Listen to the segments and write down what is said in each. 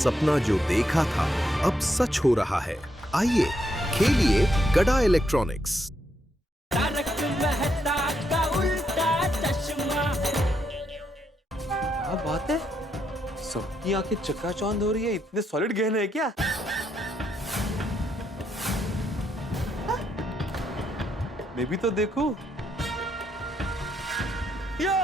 सपना जो देखा था अब सच हो रहा है। आइए खेलिए गड़ा इलेक्ट्रॉनिक्स। तारक मेहता का उल्टा चश्मा। क्या बात है, सबकी आंखें चकाचौंध हो रही है। इतने सॉलिड गहने हैं क्या? मैं भी तो देखूं। या!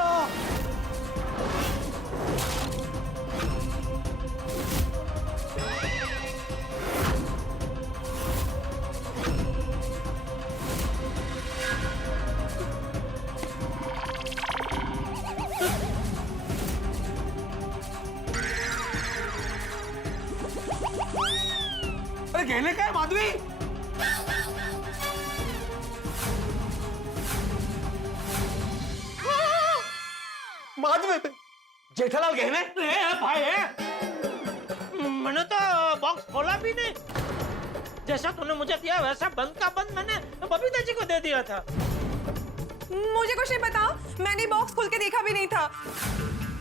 अरे गहने का है माधवी? माधवी, जेठालाल गहने? भाई मैंने तो बॉक्स खोला भी नहीं। जैसा तूने मुझे दिया वैसा बंद का बंद मैंने बबीता जी को दे दिया था। मुझे कुछ नहीं पता, मैंने बॉक्स खोल के देखा भी नहीं था।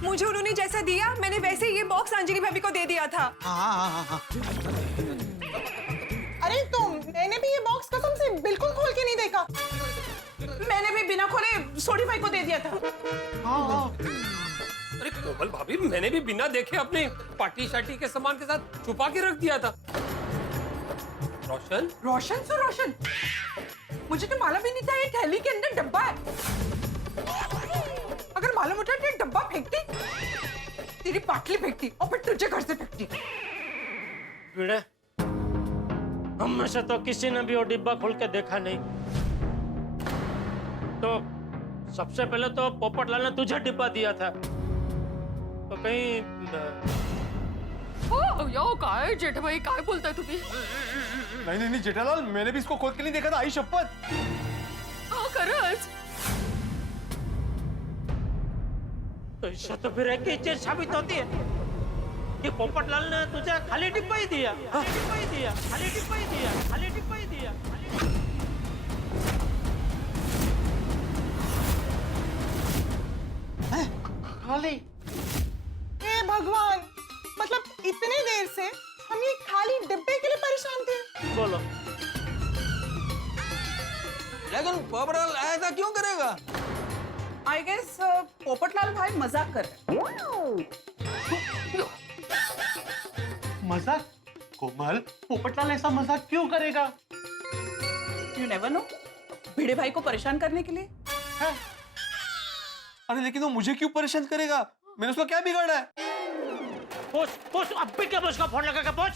मुझे उन्होंने जैसा दिया मैंने वैसे ही ये बॉक्स अंजलि भाभी को दे दिया था। हाँ। अरे तो मैंने भी ये बॉक्स कसम से बिल्कुल खोल के नहीं देखा। मैंने भी बिना खोले सोडी भाई को दे दिया था। अरे कोमल भाभी, मैंने भी बिना देखे अपने पार्टी शार्टी के सामान के साथ छुपा के रख दिया था। रोशन? रोशन सो रोशन, मुझे तो मालूम भी नहीं था ये थैली के अंदर डब्बा है। अगर मालूम होता तो डब्बा फेंकती, तेरी पाटली फेंकती और फिर तुझे घर से फेंकती। भिड़े, हम में से तो किसी ने भी वो डिब्बा खोल के देखा नहीं। तो सबसे पहले तो पोपटलाल ने तुझे डिब्बा दिया था, तो कहीं यो काय जेठ भाई काय बोलताय तुम्ही? नहीं जेठालाल, मैंने भी इसको खोल के नहीं देखा था। आई शपथ। खरंच? तो इससे तो फिर एक ही चीज साबित होती है कि पोपटलाल ने तुझे खाली डिब्बा ही दिया, खाली डिब्बा ही दिया, खाली डिब्बा ही दिया, खाली डिब्बा ही दिया। खाली? हे भगवान, मतलब इतने देर से हम ये खाली डिब्बे के लिए परेशान थे। बोलो, लेकिन पोपटलाल ऐसा क्यों करेगा? आई गेस पोपटलाल भाई मजाक कर रहे। मजाक? कोमल, पोपटलाल ऐसा मजाक क्यों करेगा? यू नेवर नो, भिड़े भाई को परेशान करने के लिए। है? अरे लेकिन वो मुझे क्यों परेशान करेगा? मैंने उसको क्या बिगाड़ा है? पूछ अब भी क्या उसका फोन लगा के पूछ।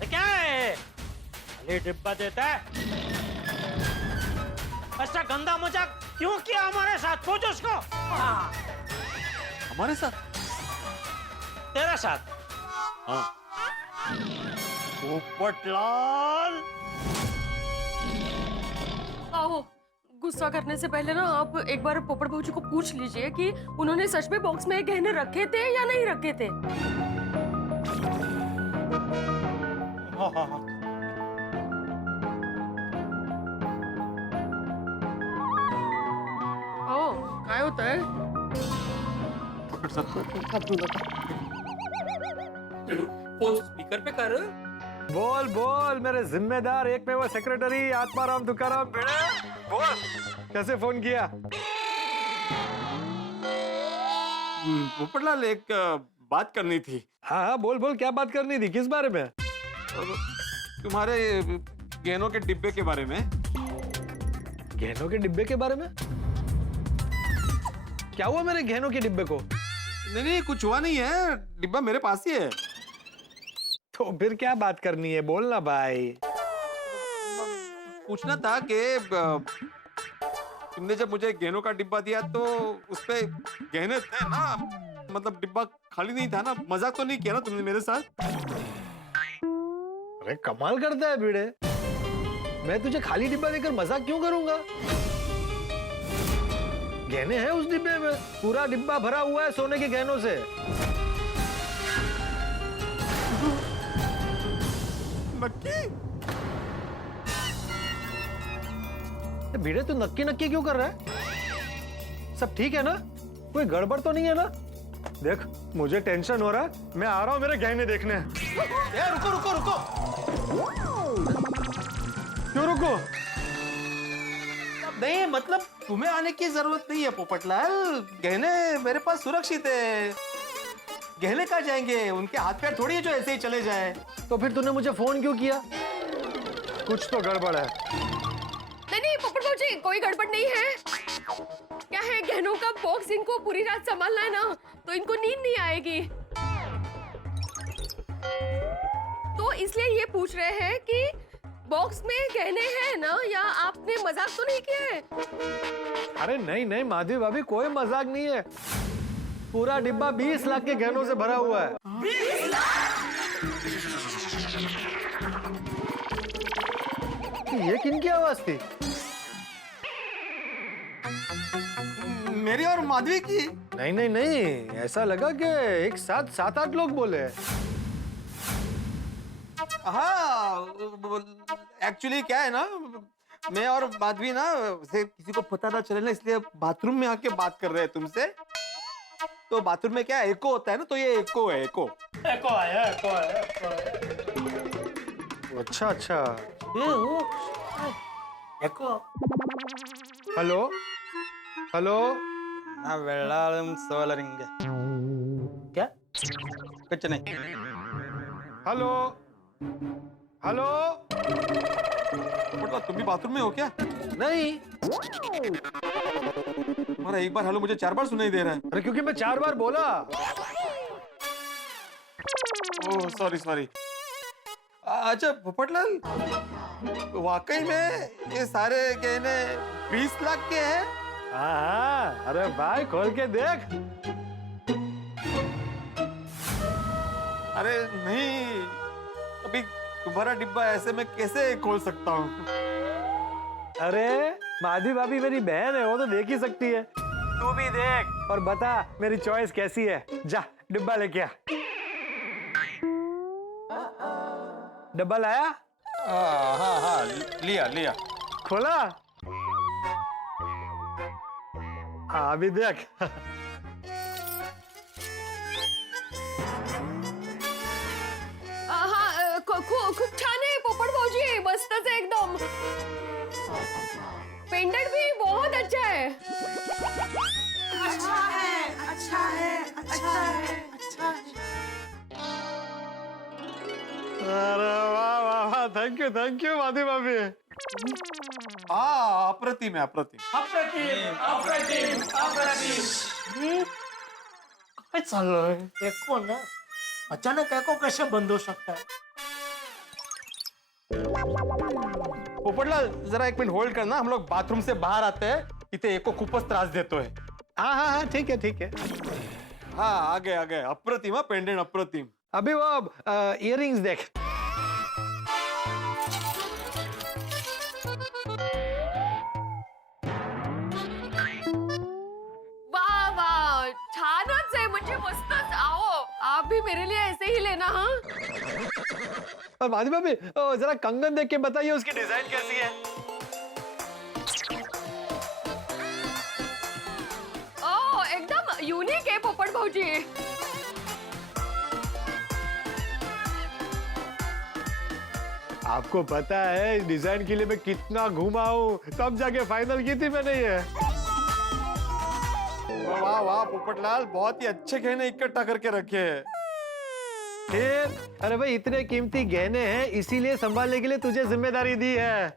ये क्या है? खाली डिब्बा देता है? ऐसा गंदा मजाक क्यों किया हमारे साथ? पूछ उसको। हाँ, हमारे साथ? तेरा साथ? हाँ। पोपटलाल, आओ, गुस्सा करने से पहले ना आप एक बार पोपट भाऊजी को पूछ लीजिए कि उन्होंने सच में बॉक्स में गहने रखे थे या नहीं रखे थे। हाँ। ओ, काय होता है? फोन स्पीकर पे कर। बोल बोल मेरे जिम्मेदार एक में वो सेक्रेटरी आत्माराम तुकाराम भिड़े, बोल कैसे फोन किया? पोपटलाल, एक बात करनी थी। हाँ बोल क्या बात करनी थी? किस बारे में? तुम्हारे गहनों के डिब्बे के बारे में। गहनों के डिब्बे के बारे में? क्या हुआ मेरे गहनों के डिब्बे को? नहीं कुछ हुआ नहीं है, डिब्बा मेरे पास ही है। तो फिर क्या बात करनी है? बोलना भाई। पूछना था कि तुमने जब मुझे गहनों का डिब्बा दिया तो उसपे गहने थे ना, मतलब डिब्बा खाली नहीं था ना? मजाक तो नहीं किया ना तुमने मेरे साथ? अरे कमाल करता है भिड़े, मैं तुझे खाली डिब्बा देकर मजाक क्यों करूंगा? गहने हैं उस डिब्बे में, पूरा डिब्बा भरा हुआ है सोने के गहनों से। नक्की? भिड़े तू नक्की क्यों कर रहा है? सब ठीक है ना? कोई गड़बड़ तो नहीं है ना? देख मुझे टेंशन हो रहा है, मैं आ रहा हूँ मेरे गहने देखने। ए, रुको रुको रुको। क्यों रुको? नहीं मतलब तुम्हें आने की जरूरत नहीं है पोपटलाल, गहने मेरे पास सुरक्षित है। गहने कहाँ जाएंगे, उनके हाथ पैर थोड़ी है जो ऐसे ही चले जाए। तो फिर तूने मुझे फोन क्यों किया? कुछ तो गड़बड़ है। नहीं पोपट भाजी, कोई गड़बड़ नहीं है। क्या है, गहनों का बॉक्स इनको पूरी रात संभालना है ना, तो इनको नींद नहीं आएगी। तो इसलिए ये पूछ रहे हैं कि बॉक्स में गहने हैं ना, या आपने मजाक तो नहीं किया है? अरे नहीं नहीं माधवी भाभी, कोई मजाक नहीं है। पूरा डिब्बा 20 लाख के गहनों से भरा हुआ है। 20 लाख? ये किनकी आवाज थी? मेरी और माधवी की। नहीं नहीं नहीं, ऐसा लगा कि एक साथ 7-8 लोग बोले। हाँ एक्चुअली क्या है ना, मैं और माधवी ना से किसी को पता ना चले ना, इसलिए बाथरूम में आके बात कर रहे हैं तुमसे। तो बाथरूम में क्या एको होता है ना, तो ये एको है, एको। एको आया, एको आया, एको आया। अच्छा अच्छा। ये वो एको। Hello hello. ना വെള്ളാളും സോലറിംഗ് क्या? कुछ नहीं। Hello hello. मतलब तुम भी बाथरूम में हो क्या? नहीं, तुम्हारा एक बार हेलो मुझे 4 बार सुनाई दे रहा है। अरे क्योंकि मैं 4 बार बोला। Oh sorry sorry. अच्छा पोपटलाल, वाकई में ये सारे गहने 20 लाख के हैं? हाँ, अरे भाई खोल के देख। अरे नहीं, अभी तुम्हारा डिब्बा ऐसे में कैसे खोल सकता हूँ? अरे माधवी भाभी मेरी बहन है, वो तो देख ही सकती है। तू भी देख और बता मेरी चॉइस कैसी है। जा डिब्बा लेके आ। डब्बा लाया? हाँ हाँ हाँ, लिया लिया। खोला? हाँ अभी देख। हाँ खूप छान आहे पोपट भाऊजी, मस्तच आहे एकदम। पेंडेंट भी बहुत अच्छा है। अच्छा है, अच्छा है, अच्छा है, अच्छा है। अरे वाह वाह वाह, थैंक यू माधवी भाभी। हाँ अप्रतिम है, अप्रतिम। काय चाललंय? एको ना, अचानक एको कैसे बंद हो सकता है? पोपटलाल जरा 1 मिनट होल्ड करना, हम लोग बाथरूम से बाहर आते हैं, इथे एको खूपच त्रास देतोय। हाँ हाँ हाँ, ठीक है ठीक है। हाँ आ गए अप्रतिम, हाँ पेंडेंट अप्रतिम। अभी वो इयररिंग्स देख। वाह वाह, छानच आहे, म्हणजे मस्तच। आओ आप भी मेरे लिए ऐसे ही लेना। हाँ और माधवी भाभी जरा कंगन देख के बताइए उसकी डिजाइन कैसी है। ओ एकदम यूनिक है पोपट भाऊजी। आपको पता है इस डिजाइन के लिए मैं कितना घूमा हूँ, तब जाके फाइनल की थी मैंने ये। वाह वाह पोपटलाल, बहुत ही अच्छे गहने इकट्ठा करके रखे हैं। फिर अरे भाई इतने कीमती गहने हैं, इसीलिए संभालने के लिए तुझे जिम्मेदारी दी है।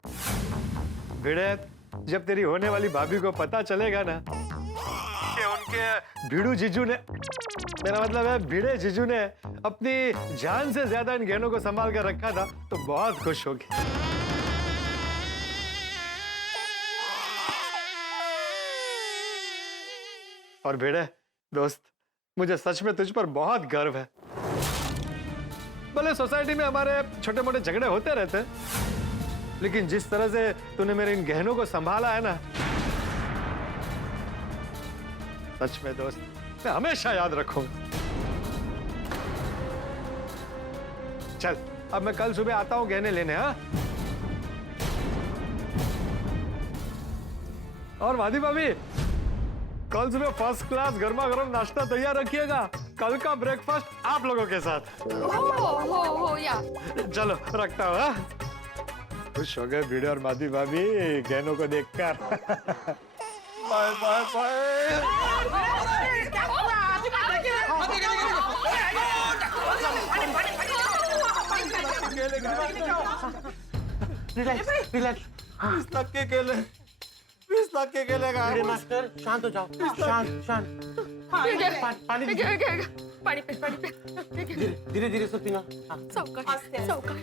भिड़े, जब तेरी होने वाली भाभी को पता चलेगा ना कि उनके भिड़ू जीजू ने, मेरा मतलब है भिड़े जीजू ने अपनी जान से ज्यादा इन गहनों को संभाल कर रखा था, तो बहुत खुश होगी। और भिड़े दोस्त, मुझे सच में तुझ पर बहुत गर्व है। भले सोसाइटी में हमारे छोटे मोटे झगड़े होते रहते हैं, लेकिन जिस तरह से तूने मेरे इन गहनों को संभाला है ना, सच में दोस्त मैं हमेशा याद रखूंगा। चल अब मैं कल सुबह आता हूं गहने लेने। हाँ और माधवी भाभी कल सुबह फर्स्ट क्लास गर्मा गर्म नाश्ता तैयार रखिएगा। कल का ब्रेकफास्ट आप लोगों के साथ। हो या। चलो रखता हूँ। हाँ? खुश हो गए भिड़े और माधवी भाभी गहनों को देखकर। Bye bye bye. Relax relax. 20 lakh के केले, 20 लाख के केले का मास्टर शांत हो जाओ, शांत शांत। पानी पानी पे धीरे धीरे से पीना। सावकाश सावकाश।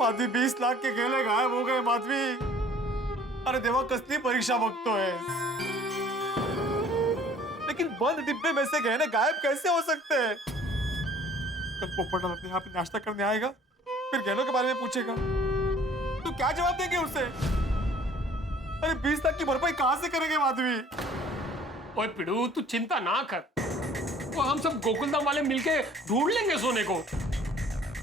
माधवी 20 लाख के केले गायब हो गए माधवी। अरे देवा कसली परीक्षा बघतोय। लेकिन बंद डिब्बे में से गहने गायब कैसे हो सकते हैं? कल पोपटलाल अपने यहाँ पे नाश्ता करने आएगा, फिर गहनों के बारे में पूछेगा, तो क्या जवाब देंगे उसे? अरे 20 लाख की भरपाई कहाँ से करेंगे माधवी? ओए पिड़ू तू चिंता ना कर, वो हम सब गोकुलधाम वाले मिलके ढूंढ लेंगे सोने को।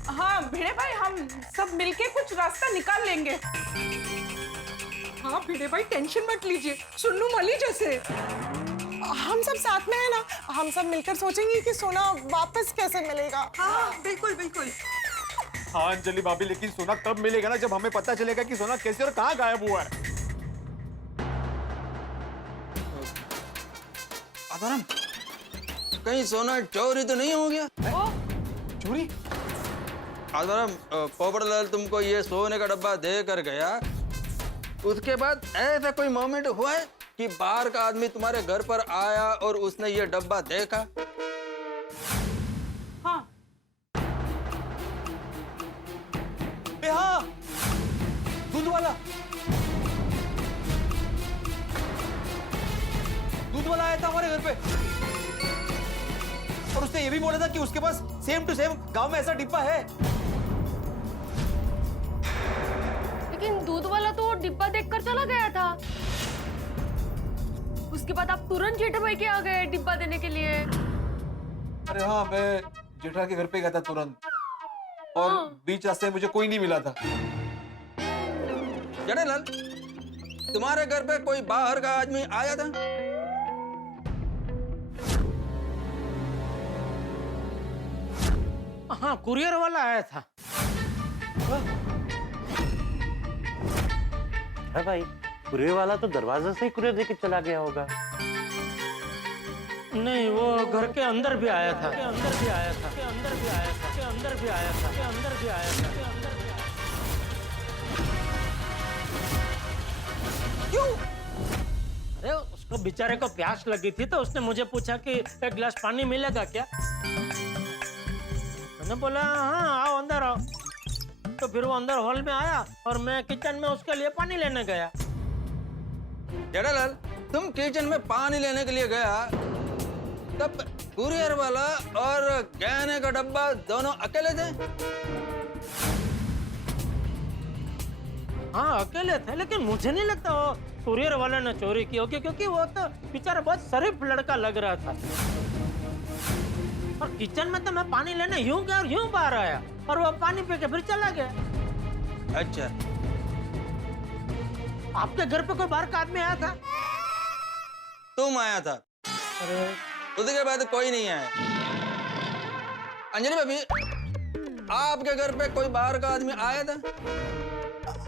हाँ भिड़े भाई, हम सब मिलके कुछ रास्ता निकाल लेंगे। हाँ भिड़े भाई टेंशन मत लीजिए, सुन्नू मली जैसे हम सब साथ में है ना। हम सब मिलकर सोचेंगे कि सोना वापस कैसे मिलेगा। हाँ बिल्कुल बिल्कुल। हाँ अंजलि भाभी, लेकिन सोना तब मिलेगा ना जब हमें पता चलेगा कि सोना कैसे और कहाँ गायब हुआ है। आधारम, कहीं सोना चोरी तो नहीं हो गया? चोरी? आधारम, पोपटलाल तुमको ये सोने का डब्बा दे कर गया, उसके बाद ऐसा कोई मोमेंट हुआ है कि बाहर का आदमी तुम्हारे घर पर आया और उसने ये डब्बा देखा? हाँ हाँ, दूध वाला आया था हमारे घर पे और उसने ये भी बोला था कि उसके पास सेम टू सेम गांव में ऐसा डिब्बा है। लेकिन दूध वाला तो डिब्बा देखकर चला गया था। उसके बाद आप तुरंत जेठा भाई के आ गए डिब्बा देने के लिए। अरे हाँ, मैं जेठा के घर पे गया था तुरंत और बीच रास्ते में मुझे कोई नहीं मिला था। जेठालाल, तुम्हारे घर पे कोई बाहर का आदमी आया था? हाँ कुरियर वाला आया था। है भाई, कुरियर वाला तो दरवाजे से ही कुरियर देके चला गया होगा। नहीं, वो घर के अंदर भी आया था, अंदर भी आया था, अंदर भी आया था, अंदर भी आया था, अंदर भी आया था। क्यों? अरे उसको बेचारे को प्यास लगी थी तो उसने मुझे पूछा कि एक गिलास पानी मिलेगा क्या। मैंने बोला हाँ आओ अंदर आओ। तो फिर वो अंदर हॉल में आया और मैं किचन में उसके लिए पानी लेने गया। जेठालाल, तुम किचन में पानी लेने के लिए गया, तब कुरियर वाला और गहने का डब्बा दोनों अकेले थे? हाँ अकेले थे, लेकिन मुझे नहीं लगता वो कुरियर वाले ने चोरी की होगी, क्योंकि वो तो बेचारा बहुत शरीफ लड़का लग रहा था। और किचन में तो मैं पानी लेने यूं गया और यूं बाहर आया और वो पानी पी के फिर चला गया। अच्छा, आपके घर पे कोई बाहर का आदमी आया था? तुम आया था। अरे उसके बाद कोई नहीं आया। अंजलि भाभी, आपके घर पे कोई बाहर का आदमी आया था?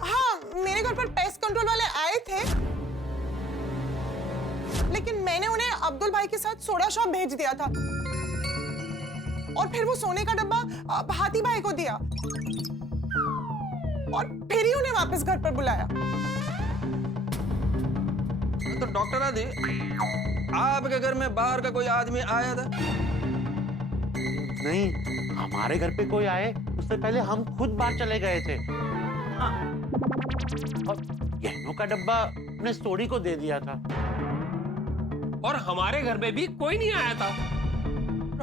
हाँ, मेरे घर पर पेस्ट कंट्रोल वाले आए थे, लेकिन मैंने उन्हें अब्दुल भाई के साथ सोडा शॉप भेज दिया था और फिर वो सोने का डब्बा हाथी भाई को दिया और फिर ही उन्हें वापस घर पर बुलाया। तो डॉक्टर आदि, आपके घर में बाहर का कोई आदमी आया था? नहीं, हमारे घर पे कोई आए उससे पहले हम खुद बाहर चले गए थे। और गहनों का डब्बा ने सोडी को दे दिया था। और हमारे घर में भी कोई नहीं आया था।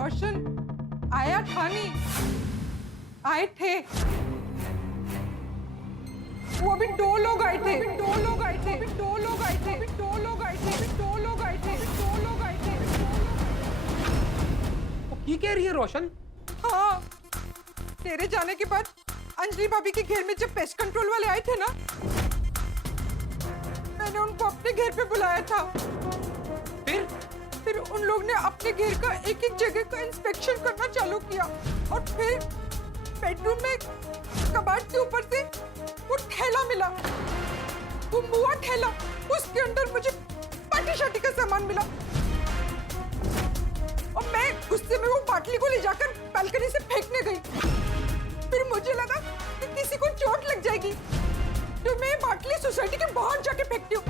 रोशन आया था नहीं, आए थे। वो अभी 2 लोग आए थे, 2 लोग आए थे, 2 लोग आए थे, 2 लोग आए थे, 2 लोग आए थे, 2 लोग आए थे। वो की कह रही है रोशन? हाँ, तेरे जाने के बाद अंजलि भाभी के घर में जब पेस्ट कंट्रोल वाले आए थे ना, मैंने उनको अपने घर पे बुलाया था। फिर उन लोग ने अपने घर का एक एक जगह का इंस्पेक्शन करना चालू किया और फिर बेडरूम में कबाड़ के ऊपर से वो थैला मिला, वो मुआ थैला, उसके अंदर मुझे पार्टी शार्टी का सामान मिला और मैं गुस्से में वो बाटली को ले जाकर बालकनी से फेंकने गई। फिर मुझे लगा कि किसी को चोट लग जाएगी तो मैं बाटली सोसाइटी के बाहर जाके फेंकती हूँ।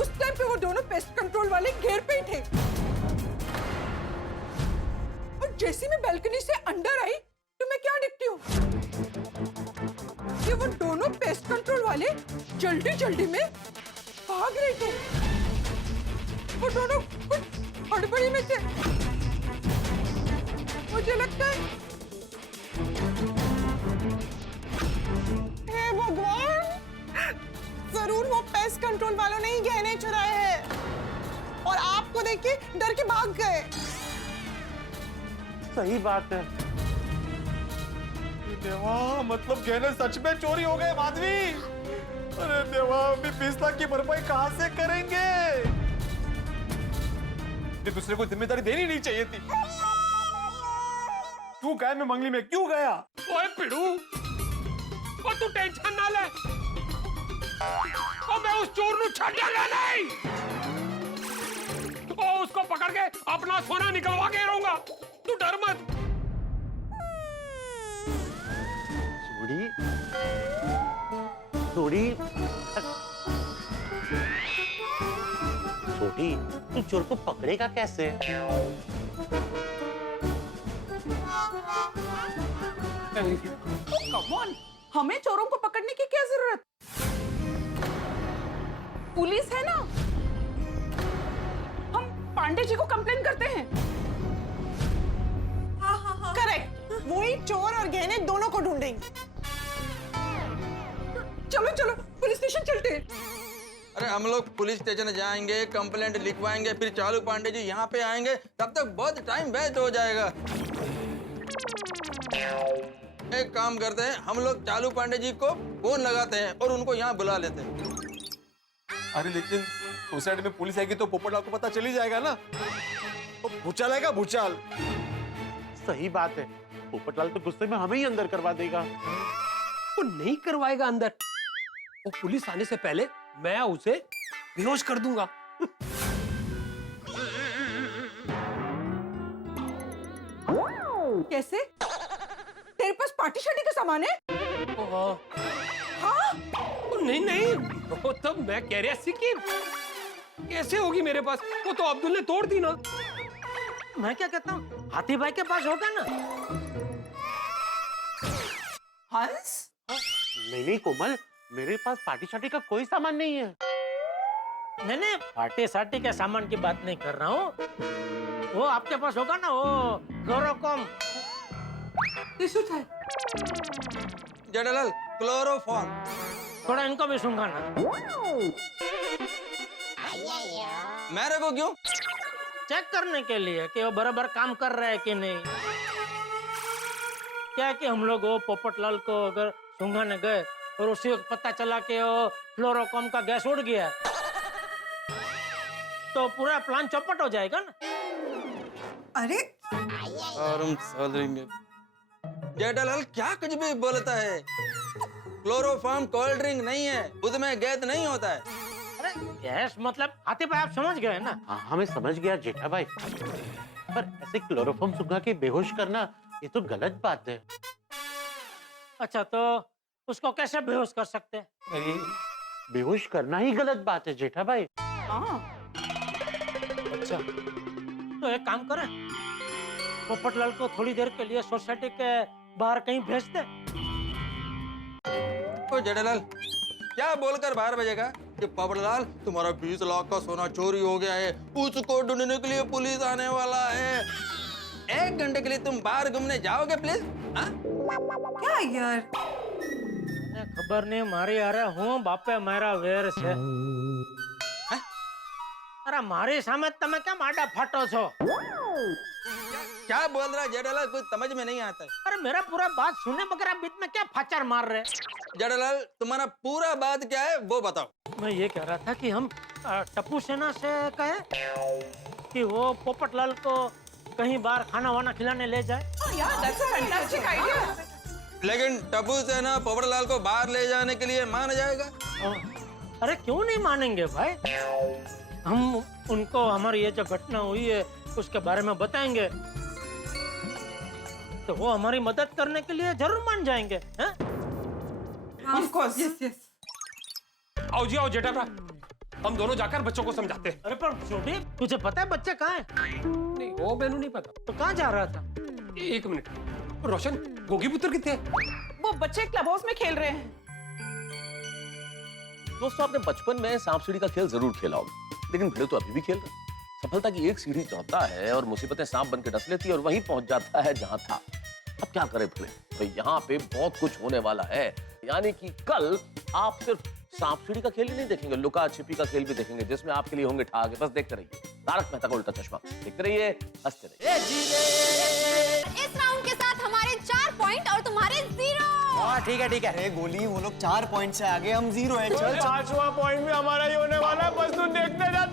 उस टाइम पे वो दोनों पेस्ट कंट्रोल वाले घेर पे ही थे और जैसे मैं बालकनी से अंदर आई तो मैं क्या देखती हूँ कि वो दोनों पेस्ट कंट्रोल वाले जल्दी जल्दी में भाग रहे थे। वो दोनों कुछ हड़बड़ी में थे। मुझे लगता है हे भगवान, जरूर वो पेस्ट कंट्रोल वालों ने ही गहने चुराए हैं और आपको देख के डर के भाग गए। सही बात है। देवा, मतलब गहने सच में चोरी हो गए माधवी। अरे देवा, अभी 20 लाख की भरपाई कहाँ से करेंगे? ये दूसरे को जिम्मेदारी देनी नहीं चाहिए थी। क्यों गया मैं मंगली में, क्यों गया? ओए पिड़ू, और तू टेंशन ना ले, और मैं उस चोर ਨੂੰ ਛੱਡਾਂਗਾ नहीं। और उसको पकड़ के अपना सोना निकलवा के रहूंगा, तू डर मत। थोड़ी छोटी, तू चोर को पकड़ेगा कैसे? कम ऑन, हमें चोरों को पकड़ने की क्या जरूरत? पुलिस है ना, हम पांडे जी को कंप्लेन करते हैं। करेक्ट, वही चोर और गहने दोनों को ढूंढेंगे। चलो चलो पुलिस स्टेशन चलते हैं। अरे हम लोग पुलिस स्टेशन जाएंगे, कंप्लेंट लिखवाएंगे, फिर चालू पांडे जी यहाँ पे आएंगे, तब तक बहुत टाइम वेस्ट हो जाएगा। एक काम करते हैं, हम लोग चालू पांडे जी को फोन लगाते हैं और उनको यहाँ बुला लेते हैं। अरे लेकिन सोसाइटी में पुलिस आएगी तो पोपटलाल को पता चल ही जाएगा ना। तो भूचाल आएगा, भूचाल। सही बात है, पोपटलाल तो गुस्से में हमें ही अंदर करवा देगा। वो नहीं करवाएगा अंदर, वो पुलिस आने से पहले मैं उसे बेहोश कर दूंगा। कैसे? तेरे पास पार्टी शार्टी का सामान है? हाँ? नहीं नहीं, वो तो मैं कह रहा सी कि कैसे होगी मेरे पास, वो तो अब्दुल ने तोड़ दी ना। मैं क्या कहता हूँ, हाथी भाई के पास होगा ना। हंस? नहीं कोमल, मेरे पास पार्टी शार्टी का कोई सामान नहीं है। नहीं, पार्टी सार्टी के सामान की बात नहीं कर रहा हूँ। वो आपके पास होगा ना, वो क्लोरोफॉर्म। जेठालाल, क्लोरोफॉर्म। थोड़ा इनको भी सुंघाना। मेरे को क्यों? चेक करने के लिए कि वो बराबर काम कर रहा है कि नहीं। क्या कि हम लोग वो पोपटलाल को अगर सुंघाने गए और उसी वक्त पता चला कि वो फ्लोरोकॉम का गैस उड़ गया, तो पूरा प्लान चौपट हो जाएगा ना। अरे जेठालाल क्या कुछ भी बोलता है। क्लोरोफॉर्म कोल्ड ड्रिंक नहीं है, उसमें गैस नहीं होता है। अरे गैस मतलब हाथी भाई आप समझ गए ना। हाँ, मैं समझ गया जेठा भाई, पर ऐसे क्लोरोफॉर्म सुखा के बेहोश करना ये तो गलत बात है। अच्छा, तो उसको कैसे बेहोश कर सकते हैं? अरे बेहोश करना ही गलत बात है जेठा भाई। हाँ, अच्छा, तो एक काम करें, पोपटलाल को थोड़ी देर के लिए सोसाइटी के बाहर कहीं भेज दे। तो जेठालाल क्या बोलकर बाहर भेजेगा कि पोपटलाल तुम्हारा 20 लाख का सोना चोरी हो गया है, उसको ढूंढने के लिए पुलिस आने वाला है। 1 घंटे के लिए तुम बाहर घूमने जाओगे प्लीज? क्या यार? खबर नहीं, मारी आ रहा हूँ बापे मेरा वेर से। अरे मारी सामे તમે કેમ આડા ફાટો છો? क्या बोल रहा है जेठालाल, कुछ समझ में नहीं आता है। अरे मेरा पूरा बात सुनने मगर आप बीच में क्या फाचर मार रहे? जेठालाल तुम्हारा पूरा बात क्या है वो बताओ। मैं ये कह रहा था कि हम टप्पू सेना से कहे कि वो पोपटलाल को कहीं बाहर खाना वाना खिलाने ले जाए। Yeah, that's a fantastic idea. लेकिन टप्पू सेना पोपटलाल को बाहर ले जाने के लिए मान जाएगा? अरे क्यों नहीं मानेंगे भाई? हम उनको हमारी ये जो घटना हुई है उसके बारे में बताएंगे तो वो हमारी मदद करने के लिए जरूर मान जाएंगे, हैं? Of course. Yes, yes. आओ जी आओ जेठा भरा, हम दोनों जाकर बच्चों को समझाते हैं। अरे पर छोटी, तुझे पता है बच्चे कहाँ हैं? नहीं वो मैंने नहीं पता। तो कहाँ जा रहा था? एक मिनट, रोशन गोगी पुत्र कितने हैं? वो बच्चे क्लब हाउस में खेल रहे हैं। दोस्तों आपने बचपन में सांप सीढ़ी का खेल जरूर खेला होगा, लेकिन भिड़े तो अभी भी खेल रहे हैं। सफलता की एक सीढ़ी चढ़ता है और मुसीबतें सांप बन के डस लेती है और वहीं पहुंच जाता है जहां था। अब क्या करें भिड़े? तो यहाँ पे बहुत कुछ होने वाला है, यानी कि कल आप सिर्फ सांप सीढ़ी का खेल ही नहीं देखेंगे, लुका छिपी का खेल भी देखेंगे, जिसमें आपके लिए होंगे ठाके। बस देखते रहिए तारक मेहता का उल्टा चश्मा, देखते रहिए, हंसते रहिए। इस राउंड के साथ हमारे 4 पॉइंट और तुम्हारे 0। ठीक है अरे गोली, वो लोग 4 पॉइंट से आगे, हम 0 है। चल 5वां पॉइंट भी हमारा ही होने वाला है, बस तू देखते जा।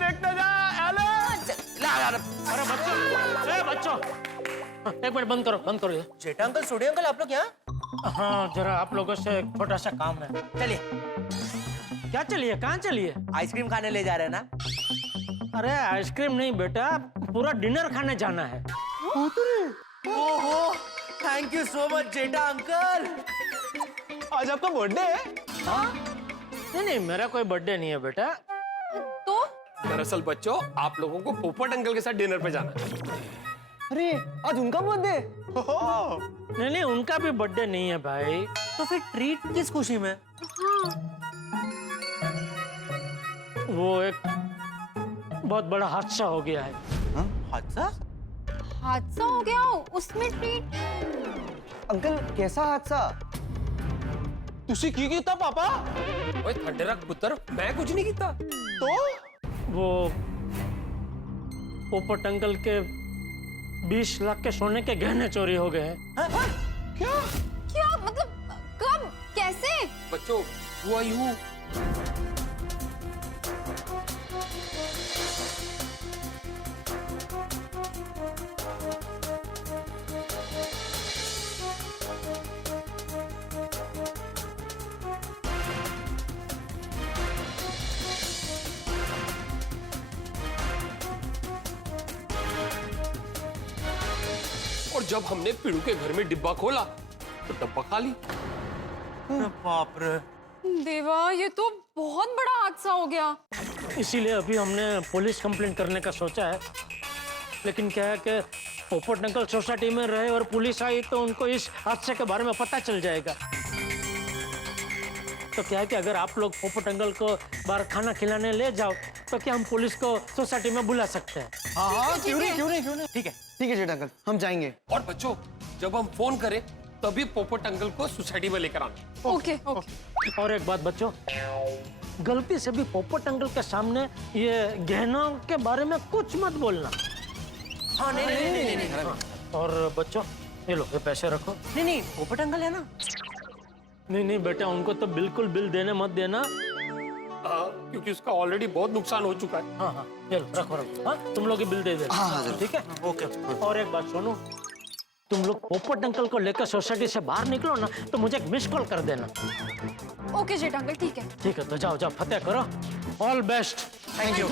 अरे बच्चों, बच्चों, एक मिनट बंद करो ये। जेठा अंकल, सोडी अंकल, आप लोग यहाँ? हाँ जरा आप लोगों से एक छोटा सा काम है। चलिए। क्या चलिए? कहाँ चलिए? आइसक्रीम खाने ले जा रहे हैं ना? अरे आइसक्रीम नहीं बेटा, पूरा डिनर खाने जाना है। ओहो, thank you so much Jetha uncle. आज आपका बर्थडे है? नहीं मेरा कोई बर्थडे नहीं है बेटा। तो दरअसल बच्चों आप लोगों को पोपट अंकल के साथ डिनर पे जाना है। अरे आज उनका बर्थडे? नहीं उनका भी बर्थडे नहीं है भाई। तो फिर ट्रीट किस खुशी में? वो एक बहुत बड़ा हादसा हो गया है। हादसा? हादसा हो गया, उसमें ट्रीट। अंकल कैसा हादसा? तुसी की कीता पापा? ओए थंडेरक पुत्र, मैं कुछ नहीं कीता। तो वो पोपट अंकल के 20 लाख के सोने के गहने चोरी हो गए हैं। क्या मतलब? कब? कैसे? बच्चों हुआ यूं, और जब हमने पिड़ू के घर में डिब्बा खोला तो डब्बा खाली। बाप रे। देवा, ये तो बहुत बड़ा हादसा हो गया। इसीलिए अभी हमने पुलिस कंप्लेंट करने का सोचा है, लेकिन क्या है कि पोपट अंकल सोसाइटी में रहे और पुलिस आई तो उनको इस हादसे के बारे में पता चल जाएगा। तो क्या है कि अगर आप लोग पोपट अंकल को बाहर खाना खिलाने ले जाओ तो क्या हम पुलिस को सोसाइटी में बुला सकते हैं? हाँ, क्यों नहीं। ठीक है जेठा अंकल, हम जाएंगे। और बच्चों जब हम फोन करें तभी पोपट अंकल को सोसाइटी में लेकर आना। ओके। और एक बात बच्चों, गलती से भी पोपट अंकल के सामने ये गहनों के बारे में कुछ मत बोलना। हाँ नहीं। और बच्चों ये लो, ये पैसे रखो। नहीं पोपट अंकल है ना? नहीं बेटा, उनको तो बिल्कुल बिल देने मत देना। क्योंकि उसका ऑलरेडी बहुत नुकसान हो चुका है। हाँ ये लो, रखो। हाँ तुम लोग ही बिल दे देना। हाँ, ठीक है? ओके। और एक बात सुनो, तुम लोग पोपट अंकल को लेकर सोसाइटी से बाहर निकलो ना तो मुझे एक मिस कॉल कर देना। ओके जेठा अंकल, ठीक है। ठीक है, तो जाओ फतेह करो। All best. Thank you.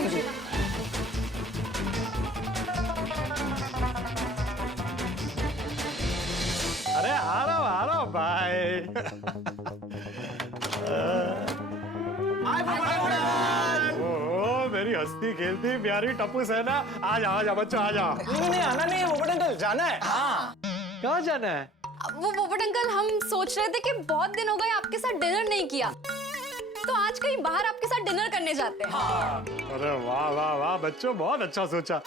अरे आ रहा हूँ भाई। ओह मेरी हंसती खेलती प्यारी टप्पू सेना, आ जा बच्चों, आ जा। नहीं आना नहीं है पोपट अंकल, जाना है। हाँ कहाँ जाना है? वो पोपट अंकल, हम सोच रहे थे कि बहुत दिन हो गए आपके साथ डिनर नहीं किया, तो आज कहीं बाहर आपके साथ डिनर करने जाते हैं। अरे वाह बच्चों, बहुत अच्छा सोचा।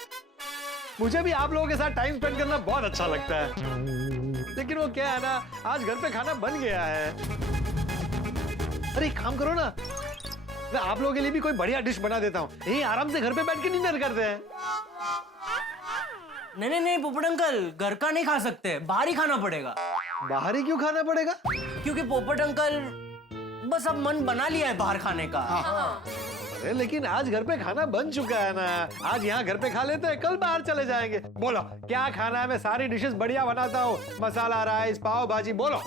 मुझे भी आप लोगों के साथ टाइम स्पेंड करना बहुत अच्छा लगता है, लेकिन वो क्या है ना, आज घर पे खाना बन गया है। अरे एक काम करो ना, मैं आप लोगों के लिए भी कोई बढ़िया डिश बना देता हूँ, यही आराम से घर पे बैठ के डिनर करते हैं। नहीं पोपट अंकल, घर का नहीं खा सकते, बाहर ही खाना पड़ेगा। बाहर ही क्यों खाना पड़ेगा? क्योंकि पोपट अंकल बस अब मन बना लिया है बाहर खाने का। अरे लेकिन आज घर पे खाना बन चुका है ना, आज यहाँ घर पे खा लेते हैं, कल बाहर चले जाएंगे। बोलो क्या खाना है? मैं सारी डिशेस बढ़िया बनाता हूँ, मसाला राइस, पाव भाजी, बोलो।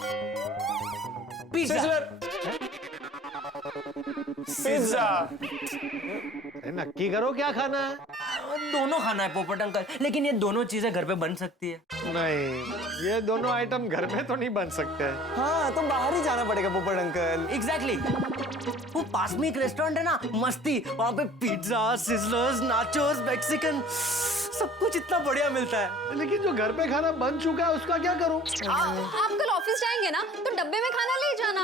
पिज्जा। नक्की करो क्या खाना है? दोनों खाना है पोपट अंकल, लेकिन ये दोनों चीजें घर पे बन सकती है। नहीं, ये दोनों आइटम घर में तो नहीं बन सकते। हाँ, तो बाहर ही जाना पड़ेगा पोपट अंकल। एग्जैक्टली। वो पास में एक रेस्टोरेंट है ना, मस्ती, वहाँ पे पिज्जा, सिजलर्स, नाचोस, मैक्सिकन, सब कुछ इतना बढ़िया मिलता है। लेकिन जो घर पे खाना बन चुका है उसका क्या करूं? आप कल ऑफिस जाएंगे ना, तो डब्बे में खाना ले जाना।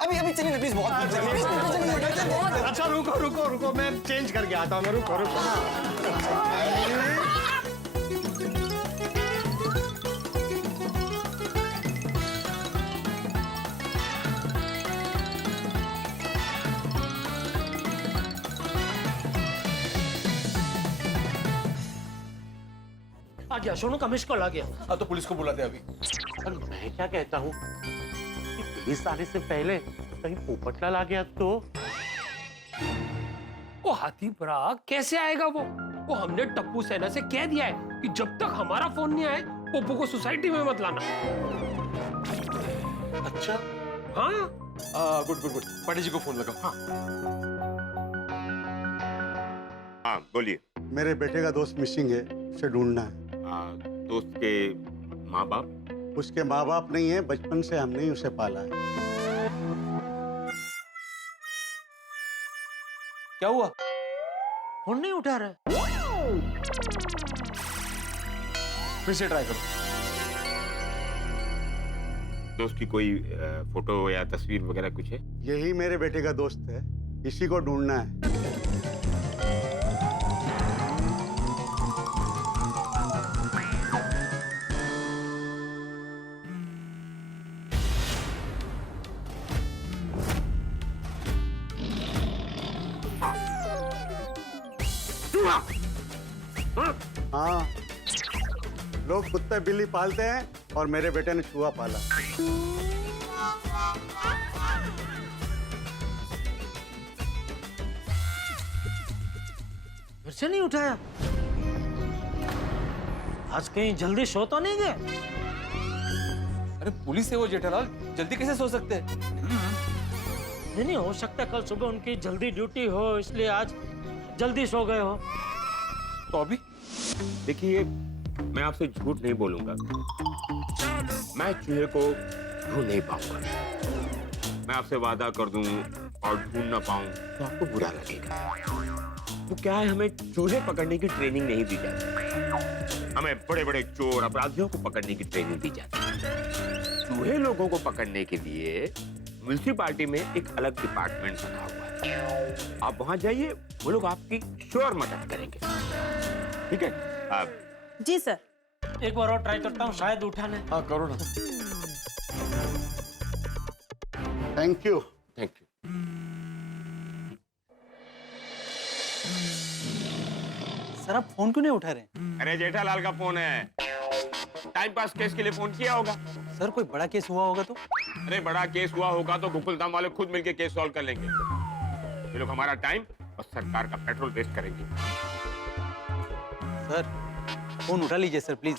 अभी चलिए ना प्लीज, बहुत अच्छा रुको, मैं चेंज करके आता हूँ। रुको। आ गया, सोनू का मिस कॉल आ गया। हाँ तो पुलिस को बुलाते अभी। पर मैं क्या कहता हूँ कि पुलिस आने से पहले कहीं पोपटलाल आ गया तो? वो हाथी पराग कैसे आएगा? वो हमने टप्पू सेना से कह दिया है कि जब तक हमारा फोन नहीं आए पोपो को सोसाइटी में मत लाना। अच्छा। हाँ गुड। पांडे जी को फोन लगा। हाँ बोलिए। मेरे बेटे का दोस्त मिसिंग है, उसे ढूंढना है। दोस्त के माँ बाप? उसके माँ बाप नहीं है, बचपन से हमने ही उसे पाला है। क्या हुआ? फोन नहीं उठा रहा। फिर से ट्राई करो। दोस्त की कोई फोटो या तस्वीर वगैरह कुछ है? यही मेरे बेटे का दोस्त है, इसी को ढूंढना है। हाँ, लोग कुत्ते बिल्ली पालते हैं और मेरे बेटे ने चूहा पाला। फिर से नहीं उठाया। आज कहीं जल्दी सो तो नहीं गए? अरे पुलिस है वो जेठालाल, जल्दी कैसे सो सकते हैं? नहीं, हो सकता कल सुबह उनकी जल्दी ड्यूटी हो, इसलिए आज जल्दी सो गए हो। तो अभी देखिए, मैं आपसे झूठ नहीं बोलूंगा, मैं चूहे को ढूंढ नहीं पाऊंगा। मैं आपसे वादा कर दूं और ढूंढ ना पाऊं तो आपको बुरा लगेगा। तो क्या है, हमें चूहे पकड़ने की ट्रेनिंग नहीं दी जाती, हमें बड़े बड़े चोर अपराधियों को पकड़ने की ट्रेनिंग दी जाती है। चूहे लोगों को पकड़ने के लिए म्युनिसिपालिटी में एक अलग डिपार्टमेंट बना हुआ है। आप वहां जाइए, वो लोग आपकी श्योर मदद करेंगे। ठीक है? आप जी सर। एक बार और ट्राई करता हूँ, शायद उठा ले। हाँ करो ना। Thank you. Thank you. Sir आप फोन क्यों नहीं उठा रहे? अरे जेठालाल का फोन है, टाइम पास केस के लिए फोन किया होगा। सर कोई बड़ा केस हुआ होगा तो? अरे बड़ा केस हुआ होगा तो गोकुलधाम वाले खुद मिलके केस सॉल्व कर लेंगे। ये लोग हमारा टाइम और सरकार का पेट्रोल वेस्ट करेंगे। सर फोन उठा लीजिए सर प्लीज,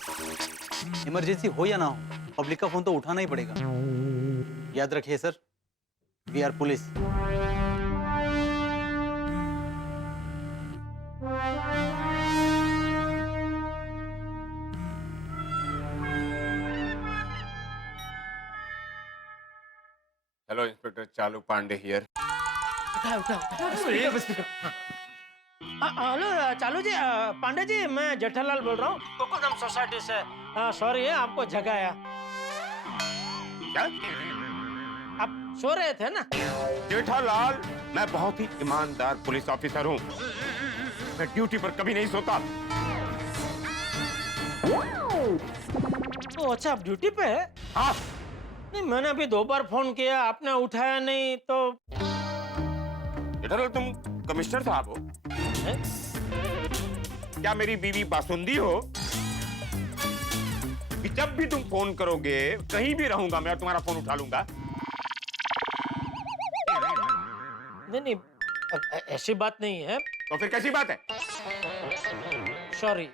इमरजेंसी हो या ना हो, पब्लिक का फोन तो उठाना ही पड़ेगा। याद रखिए sir, we are police. Hello inspector Chalu Pandey here. Hello चालू जी, पांडे जी, मैं जेठालाल बोल रहा हूँ, गोकुलधाम सोसाइटी से। सॉरी है, आपको जगाया। क्या? आप सो रहे थे ना? जेठालाल, मैं बहुत ही ईमानदार पुलिस ऑफिसर हूँ, मैं ड्यूटी पर कभी नहीं सोता। तो अच्छा, आप ड्यूटी पे है? हाँ। नहीं, मैंने अभी 2 बार फोन किया, आपने उठाया नहीं, तो जेठालाल तुम कमिश्नर साहब हो? क्या मेरी बीवी बासुंदी हो कि जब भी तुम फोन करोगे कहीं भी रहूंगा मैं और तुम्हारा फोन उठा लूंगा? नहीं, ऐसी बात नहीं है। तो फिर कैसी बात है? सॉरी।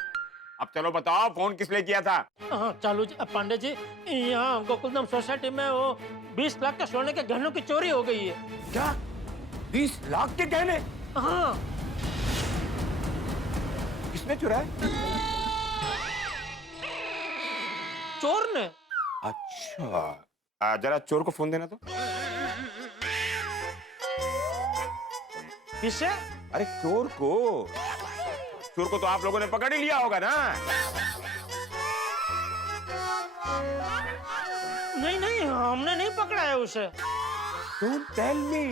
अब चलो बताओ, फोन किस लिए किया था? हाँ चालू जी, पांडे जी, यहाँ गोकुलधाम सोसाइटी में वो 20 लाख के सोने के गहनों की चोरी हो गई है। क्या 20 लाख के गहने? हाँ। किसने चुराए? चोर ने। अच्छा, जरा चोर को फोन देना तो। किसे? अरे चोर को तो आप लोगों ने पकड़ ही लिया होगा ना? नहीं, हमने नहीं पकड़ा है उसे। Don't tell me.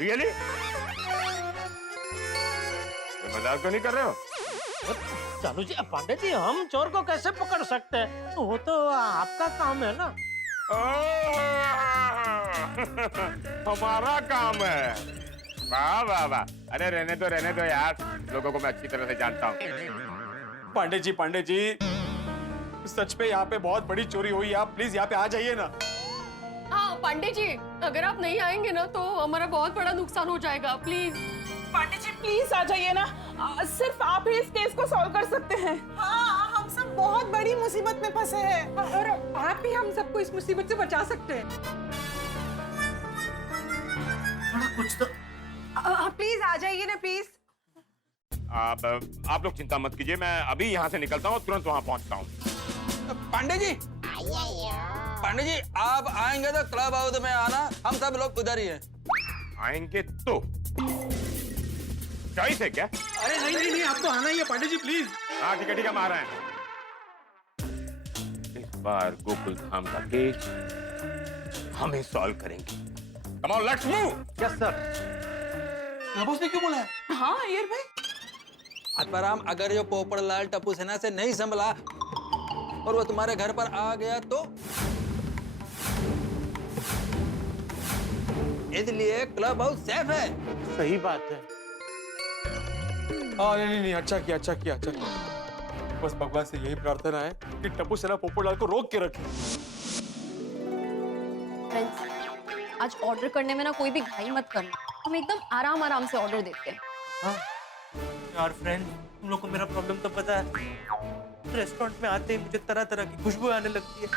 Really? मजाक तो नहीं कर रहे हो? चालू जी, पांडे जी, हम चोर को कैसे पकड़ सकते हैं? वो तो आपका काम है ना। हमारा काम है। वाह वाह वाह। अरे रहने दो यार, लोगों को मैं अच्छी तरह से जानता हूँ। पांडे जी, सच पे यहाँ पे बहुत बड़ी चोरी हुई है, आप प्लीज यहाँ पे आ जाइए ना। हाँ पांडे जी, अगर आप नहीं आएंगे ना तो हमारा बहुत बड़ा नुकसान हो जाएगा, प्लीज। पांडे जी प्लीज आ जाइए ना, सिर्फ आप ही इस केस को सॉल्व कर सकते हैं। हाँ, हम सब बहुत बड़ी मुसीबत में फंसे हैं और आप ही हम सबको इस मुसीबत से बचा सकते हैं। कुछ तो प्लीज आ जाइए ना प्लीज। आप लोग चिंता मत कीजिए, मैं अभी यहाँ से निकलता हूँ, तुरंत वहाँ पहुँचता हूँ। पांडे जी, आप आएंगे तो क्लब हाउस में आना, हम सब लोग उधर ही हैं। आएंगे तो चॉइस है क्या? अरे नहीं, आपको आना ही है पांडे जी, प्लीज। हाँ ठीक है, हम आ रहे हैं। इस बार गोकुलधाम का केस हम ही सॉल्व करेंगे। Come on, let's move. Yes sir. Boss ने क्यों बोला है? हाँ अय्यर भाई, आत्माराम, अगर ये पोपड़लाल टप्पू सेना से नहीं संभला और वो तुम्हारे घर पर आ गया तो? इसलिए क्लब हाउस सेफ है। सही बात है। नहीं, अच्छा किया। बस भगवान से यही प्रार्थना है कि टप्पू सेना पोपड़लाल को रोक के रखे। फ्रेंड्स, आज ऑर्डर करने में ना कोई भी घाई मत करना, हम एकदम आराम से ऑर्डर देते हैं। हाँ यार फ्रेंड, तुम लोग को मेरा प्रॉब्लम तो पता है। रेस्टोरेंट में आते ही मुझे तरह तरह की खुशबू आने लगती है।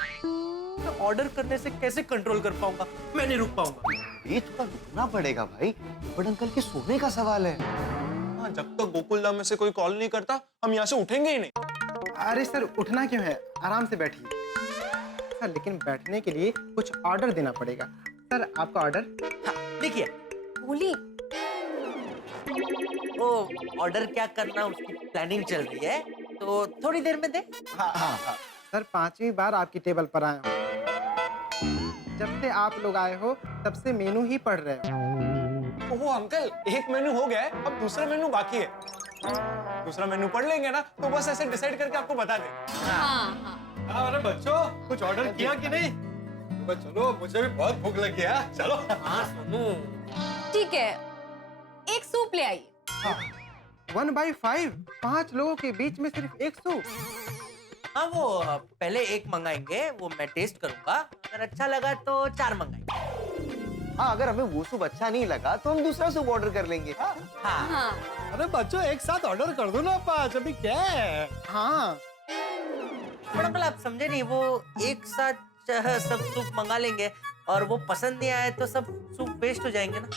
मैं ऑर्डर करने से कैसे कंट्रोल कर पाऊंगा? मैं नहीं रुक पाऊंगा। ये थोड़ा रुकना पड़ेगा भाई, बट अंकल के सोने का सवाल है। हाँ, जब तक गोकुलधाम में से कोई कॉल नहीं करता हम यहाँ से उठेंगे ही नहीं। अरे सर, उठना क्यों है, आराम से बैठिए सर। लेकिन बैठने के लिए कुछ ऑर्डर देना पड़ेगा। सर आपका ऑर्डर। हाँ, देखिए बोली वो ऑर्डर क्या करना उसकी प्लानिंग चल रही है, तो थोड़ी देर में दे। हाँ। सर 5वीं बार आपकी टेबल पर आया हूँ। जब से आप लोग आए हो तब से मेनू ही पढ़ रहे हो। ओह अंकल, एक मेनू हो गया है, अब दूसरा मेनू बाकी है। दूसरा मेनू पढ़ लेंगे ना तो बस ऐसे डिसाइड करके आपको बता दे। हाँ। अरे बच्चों, कुछ ऑर्डर किया कि नहीं? तो चलो, मुझे भी बहुत भूख लगी है। चलो। हाँ सुनो, ठीक है, एक सूप ले आइए। 1/5, 5 लोगों के बीच में सिर्फ एक सूप। हाँ वो पहले एक मंगाएंगे, वो मैं टेस्ट करूंगा, अगर अच्छा लगा तो 4 मंगाएंगे। हाँ, अगर हमें वो सूप अच्छा नहीं लगा तो हम दूसरा सूप ऑर्डर कर लेंगे। हाँ। अरे बच्चों, एक साथ ऑर्डर कर दो ना 5, अभी क्या है? हाँ। पर अंकल आप समझे नहीं, वो एक साथ सब सूप मंगा लेंगे और वो पसंद नहीं आए तो सब सूप वेस्ट हो जाएंगे ना।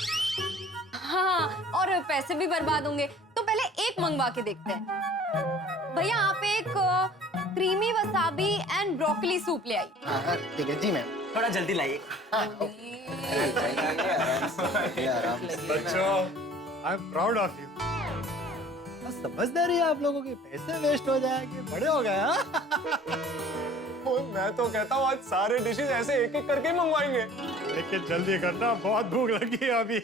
हाँ, और पैसे भी बर्बाद होंगे, तो पहले एक मंगवा के देखते हैं। भैया आप एक creamy wasabi and broccoli soup ले आइए। हाँ ठीक है जी मैम। थोड़ा जल्दी लाइए। बच्चों, I am proud of you. समझदारी है आप लोगों की, पैसे वेस्ट हो जाएंगे, बड़े हो गए। मैं तो कहता हूँ आज सारे डिशेस ऐसे एक एक करके मंगवाएंगे। लेकिन जल्दी करना, बहुत भूख लगी है अभी।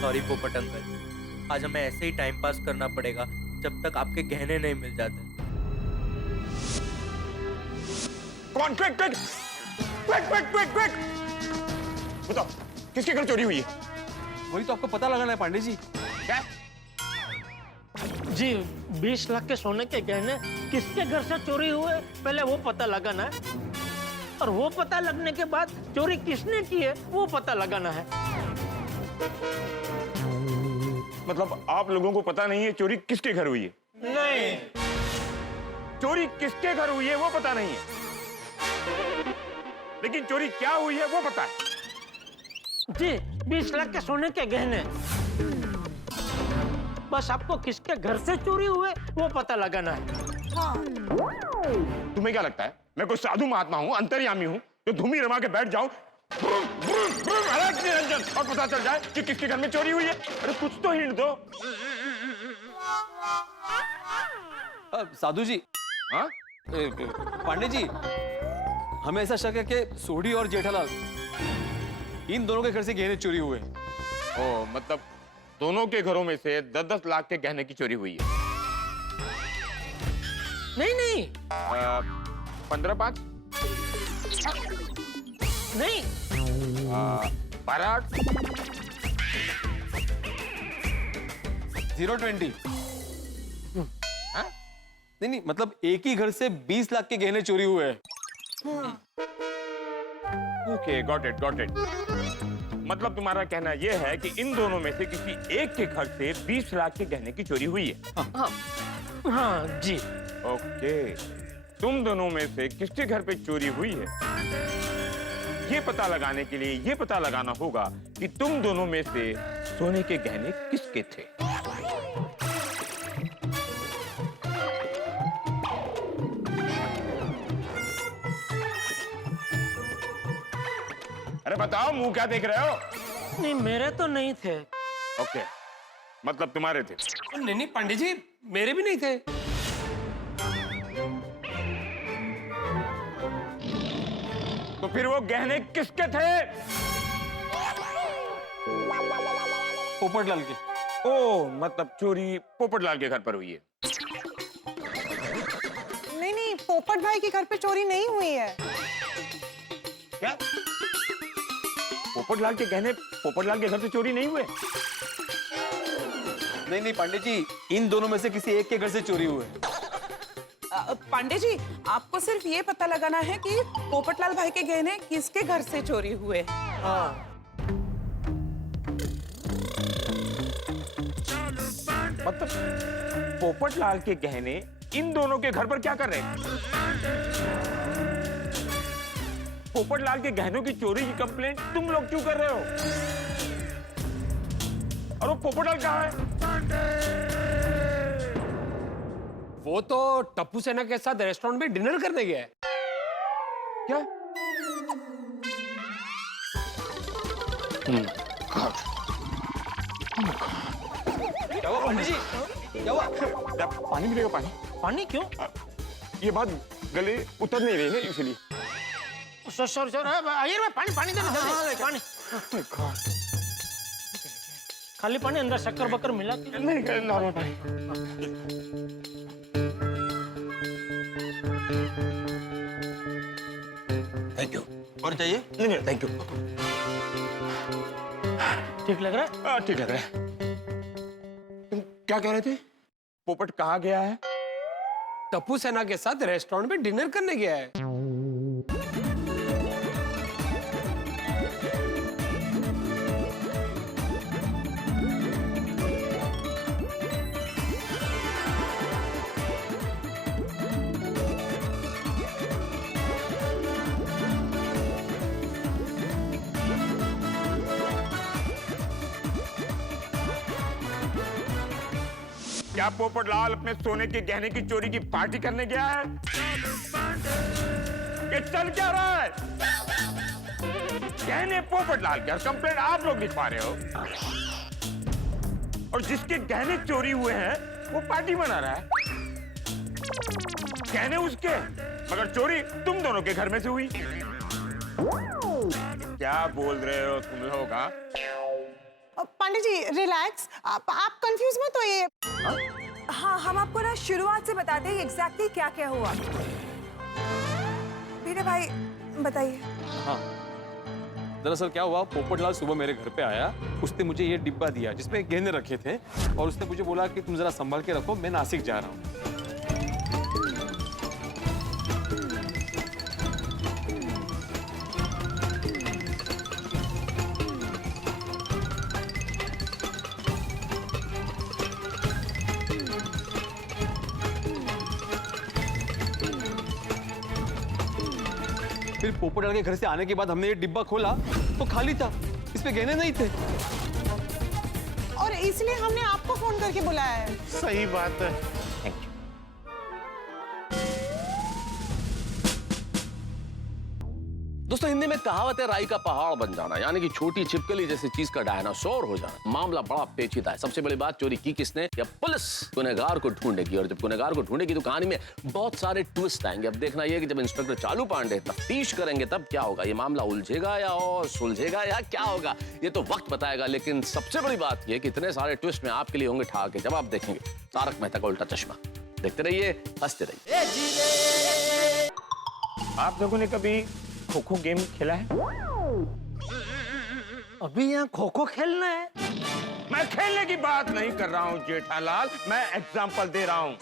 सॉरी पोपट अंकल, आज हमें ऐसे ही टाइम पास करना पड़ेगा जब तक आपके गहने नहीं मिल जाते। क्विक! बताओ, किसके घर चोरी हुई है? वही तो आपको पता लगाना है पांडे जी। क्या? जी 20 लाख के सोने के गहने किसके घर से चोरी हुए पहले वो पता लगाना है, और वो पता लगने के बाद चोरी किसने की है वो पता लगाना है। मतलब आप लोगों को पता नहीं है चोरी किसके घर हुई है? नहीं। चोरी किसके घर हुई है वो पता नहीं है, लेकिन चोरी क्या हुई है वो पता है। जी 20 लाख के सोने के गहने, बस आपको किसके घर से चोरी हुए वो पता लगाना है। तुम्हें क्या लगता है मैं कोई साधु महात्मा हूँ, अंतर्यामी हूँ जो धूमी रमा के बैठ जाऊं निरंजन और पता चल जाए कि किसके घर में चोरी हुई है? अरे कुछ तो हिंट दो। साधु जी, हाँ पांडे जी, हमें ऐसा शक है कि सोढ़ी और जेठालाल इन दोनों के घर से गहने चोरी हुए। ओ मतलब दोनों के घरों में से 10-10 लाख के गहने की चोरी हुई है। नहीं 15-5 नहीं 12-8 0-20। नहीं मतलब एक ही घर से 20 लाख के गहने चोरी हुए हैं। Okay got it. मतलब तुम्हारा कहना यह है कि इन दोनों में से किसी एक के घर से 20 लाख के गहने की चोरी हुई है। हाँ जी। ओके, तुम दोनों में से किसके घर पे चोरी हुई है ये पता लगाने के लिए ये पता लगाना होगा कि तुम दोनों में से सोने के गहने किसके थे। अरे बताओ, मुंह क्या देख रहे हो? नहीं मेरे तो नहीं थे। ओके, मतलब तुम्हारे थे। नहीं पांडे जी, मेरे भी नहीं थे। तो फिर वो गहने किसके थे? पोपटलाल के। ओ मतलब चोरी पोपटलाल के घर पर हुई है। नहीं पोपट भाई के घर पे चोरी नहीं हुई है। क्या? पोपटलाल के गहने पोपटलाल के घर से चोरी नहीं हुए? नहीं पांडे जी, इन दोनों में से किसी एक के घर से चोरी हुए। पांडे जी, आपको सिर्फ ये पता लगाना है कि पोपटलाल भाई के गहने किसके घर से चोरी हुए। मतलब पोपटलाल के गहने इन दोनों के घर पर क्या कर रहे हैं? पोपटलाल के गहनों की चोरी की कंप्लेंट तुम लोग क्यों कर रहे हो? और वो पोपटलाल कहाँ है? वो तो टप्पू सेना के साथ रेस्टोरेंट में डिनर करने गया है। क्या? क्या हुआ पंडित जी? क्या हुआ? पानी मिलेगा? पानी? पानी क्यों? ये बात गले उतर नहीं रही है इसलिए। सर आइए मैं पानी देना जल्दी। पानी खाली पानी, अंदर शक्कर बक्कर मिला? नहीं, नॉर्मल पानी। Thank you. और चाहिए? नहीं थैंक यू। ठीक लग रहा है? हाँ ठीक लग रहा है। तुम क्या कह रहे थे? पोपट कहाँ गया है? टप्पू सेना के साथ रेस्टोरेंट में डिनर करने गया है। क्या पोपटलाल अपने सोने के गहने की चोरी की पार्टी करने गया है? ये चल क्या रहा है? गहने पोपटलाल के और कंप्लेंट आप लोग लिखवा रहे हो, और जिसके गहने चोरी हुए हैं वो पार्टी मना रहा है। गहने उसके, मगर चोरी तुम दोनों के घर में से हुई। क्या बोल रहे हो तुम लोग? पांडे जी रिलैक्स, आप कंफ्यूज मत होइए। हाँ, हम आपको ना शुरुआत से बताते हैं एग्जैक्टली क्या क्या हुआ। भिड़े भाई बताइए। हाँ, दरअसल क्या हुआ, पोपटलाल सुबह मेरे घर पे आया, उसने मुझे ये डिब्बा दिया जिसमें गहने रखे थे और उसने मुझे बोला कि तुम जरा संभाल के रखो, मैं नासिक जा रहा हूँ। फिर पोपटलाल के घर से आने के बाद हमने ये डिब्बा खोला तो खाली था, इसमें गहने नहीं थे। और इसलिए हमने आपको फोन करके बुलाया है। सही बात है। दोस्तों, हिंदी में कहावत है राई का पहाड़ बन जाना, यानी कि छोटी छिपकली जैसी चीज का डायनासोर हो जाना। मामला बड़ा पेचीदा है। सबसे बड़ी बात, चोरी की किसने? या पुलिस गुनहगार को ढूंढेगी, और जब गुनहगार को ढूंढेगी तो कहानी में बहुत सारे ट्विस्ट आएंगे। अब देखना यह कि जब इंस्पेक्टर चालू पांडे तफ्तीश करेंगे तब क्या होगा। ये मामला उलझेगा या और सुलझेगा या क्या होगा, ये तो वक्त बताएगा। लेकिन सबसे बड़ी बात यह कि इतने सारे ट्विस्ट में आपके लिए होंगे ठहाके जब आप देखेंगे तारक मेहता का उल्टा चश्मा। देखते रहिए, हंसते रहिए। आप लोगों ने कभी खो खो गेम खेला है? अभी यहाँ खो खो खेलना है? मैं खेलने की बात नहीं कर रहा हूँ जेठालाल, मैं एग्जाम्पल दे रहा हूँ।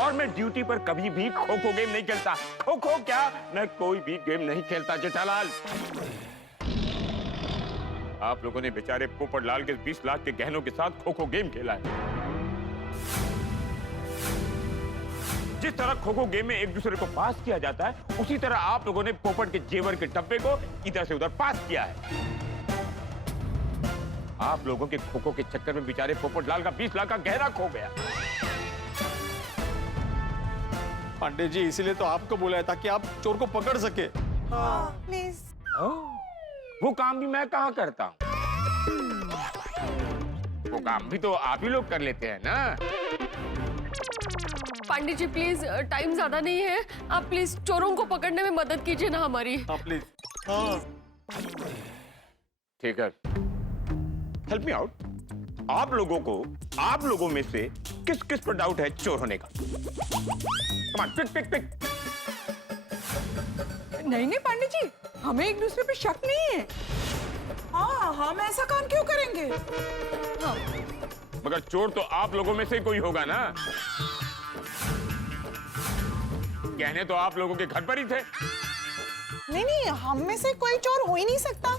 और मैं ड्यूटी पर कभी भी खो खो गेम नहीं खेलता। खो खो क्या, मैं कोई भी गेम नहीं खेलता जेठालाल। आप लोगों ने बेचारे पोपटलाल के 20 लाख के गहनों के साथ खो खो गेम खेला है। जिस तरह खो खो गेम में एक दूसरे को पास किया जाता है, उसी तरह आप लोगों ने पोपट के जेवर के डब्बे को इधर से उधर पास किया है। आप लोगों के खो खो के चक्कर में बेचारे पोपटलाल का 20 लाख का गहना खो गया। पांडे जी, इसीलिए तो आपको बुलाया ताकि आप चोर को पकड़ सके। प्लीज। वो काम भी मैं कहाँ करता हूँ? वो काम भी तो आप ही लोग कर लेते हैं ना। पांडे जी प्लीज, टाइम ज्यादा नहीं है, आप प्लीज चोरों को पकड़ने में मदद कीजिए ना हमारी। हाँ प्लीज। ठीक है, हेल्प मी आउट। आप लोगों में से किस किस पर डाउट है चोर होने का? Come on, pick, pick, pick. नहीं पांडे जी, हमें एक दूसरे पे शक नहीं है। हाँ, हम ऐसा काम क्यों करेंगे? हाँ। मगर चोर तो आप लोगों में से ही कोई होगा ना। गहने तो आप लोगों के घर पर ही थे। नहीं, हम में से कोई चोर हो ही नहीं सकता।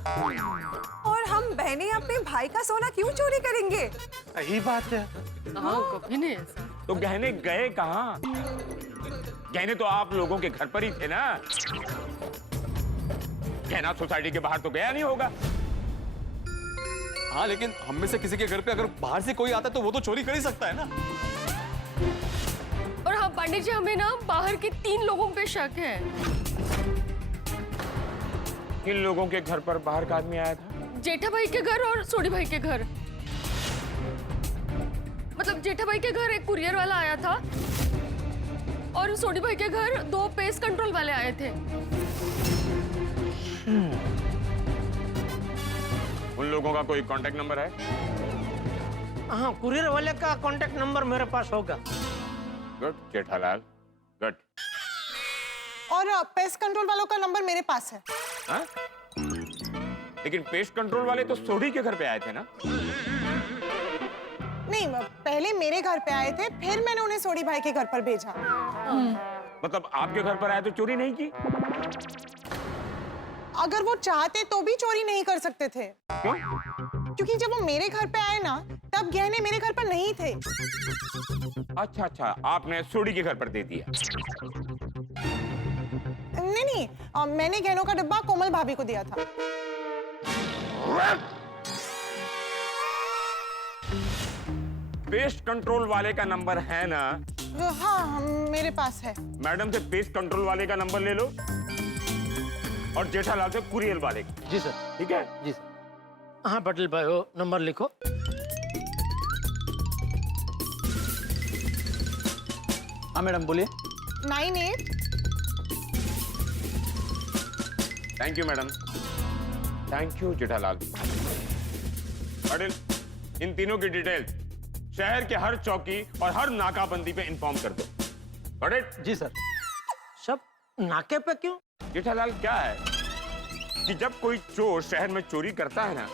और हम बहनें अपने भाई का सोना क्यों चोरी करेंगे? सही बात है। हाँ, कभी नहीं ऐसा। तो गहने गए कहाँ? गहने तो आप लोगों के घर पर ही थे ना। गहना सोसाइटी के बाहर तो गया नहीं होगा। हाँ, लेकिन हम में से किसी के घर पे अगर बाहर से कोई आता है तो वो तो चोरी कर ही सकता है ना। और हाँ पांडे जी, हमें ना बाहर के 3 लोगों पे शक है। किन लोगों के घर पर बाहर का आदमी आया था? जेठा भाई के घर और सोडी भाई के घर। मतलब जेठा भाई के घर एक कुरियर वाला आया था और सोडी भाई के घर 2 पेस्ट कंट्रोल वाले आए थे। उन लोगों का कोई कांटेक्ट नंबर है? हाँ, कुरियर वाले का कांटेक्ट नंबर मेरे पास होगा। Good Jethalal, good. और पेस्ट कंट्रोल वालों का नंबर मेरे पास है। हाँ? लेकिन पेस्ट कंट्रोल वाले तो सोडी के घर पे आए थे ना? नहीं, पहले मेरे घर पे आए थे, फिर मैंने उन्हें सोडी भाई के घर पर भेजा। मतलब आपके घर पर आए तो चोरी नहीं की? अगर वो चाहते तो भी चोरी नहीं कर सकते थे। क्यों? क्योंकि जब वो मेरे घर पे आए ना, तब गहने मेरे घर पर नहीं थे। अच्छा, आपने सोडी के घर पर दे दिया। नहीं, मैंने गहनों का डब्बा कोमल भाभी को दिया था। पेस्ट कंट्रोल वाले का नंबर है ना? हाँ, मेरे पास है। मैडम से पेस्ट कंट्रोल वाले का नंबर ले लो और जेठालाल से कुरियर वाले का। जी सर। ठीक है? जी सर। हाँ पटेल भाई, वो नंबर लिखो। हाँ मैडम बोलिए। 98। Thank you madam. Thank you Jethalal. Patel, इन तीनों की डिटेल शहर के हर चौकी और हर नाकाबंदी पे इन्फॉर्म कर दो। पटेल। जी सर। सब नाके पे क्यों? जेठालाल क्या है, कि जब कोई चोर शहर में चोरी करता है ना,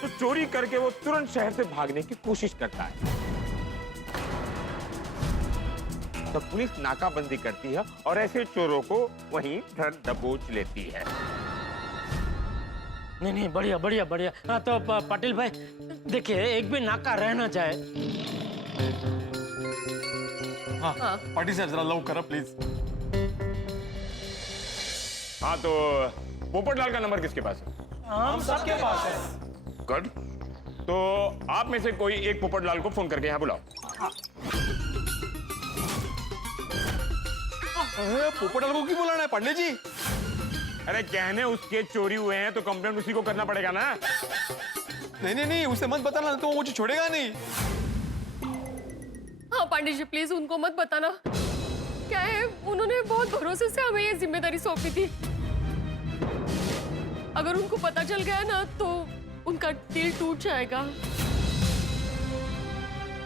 तो चोरी करके वो तुरंत शहर से भागने की कोशिश करता है। तो पुलिस नाकाबंदी करती है और ऐसे चोरों को वहीं धर दबोच लेती है। नहीं नहीं, बढ़िया बढ़िया बढ़िया। हाँ तो पाटिल भाई देखिए, एक भी नाका रह ना जाए। हाँ पाटिल सर जरा लव करो प्लीज। हाँ तो पोपटलाल का नंबर किसके पास है? हम सबके पास है। गुड। तो आप में से कोई एक पोपटलाल को फोन करके यहाँ बुलाओ। पोपटलाल को क्यों बुलाना है पंडित जी? अरे कहने उसके चोरी हुए हैं तो कंप्लेंट उसी को करना पड़ेगा ना। नहीं नहीं नहीं, उसे मत बताना तो वो मुझे छोड़ेगा नहीं। हाँ पांडे जी प्लीज उनको मत बताना। क्या है, उन्होंने बहुत भरोसे से हमें ये जिम्मेदारी सौंपी थी। अगर उनको पता चल गया ना तो उनका दिल टूट जाएगा।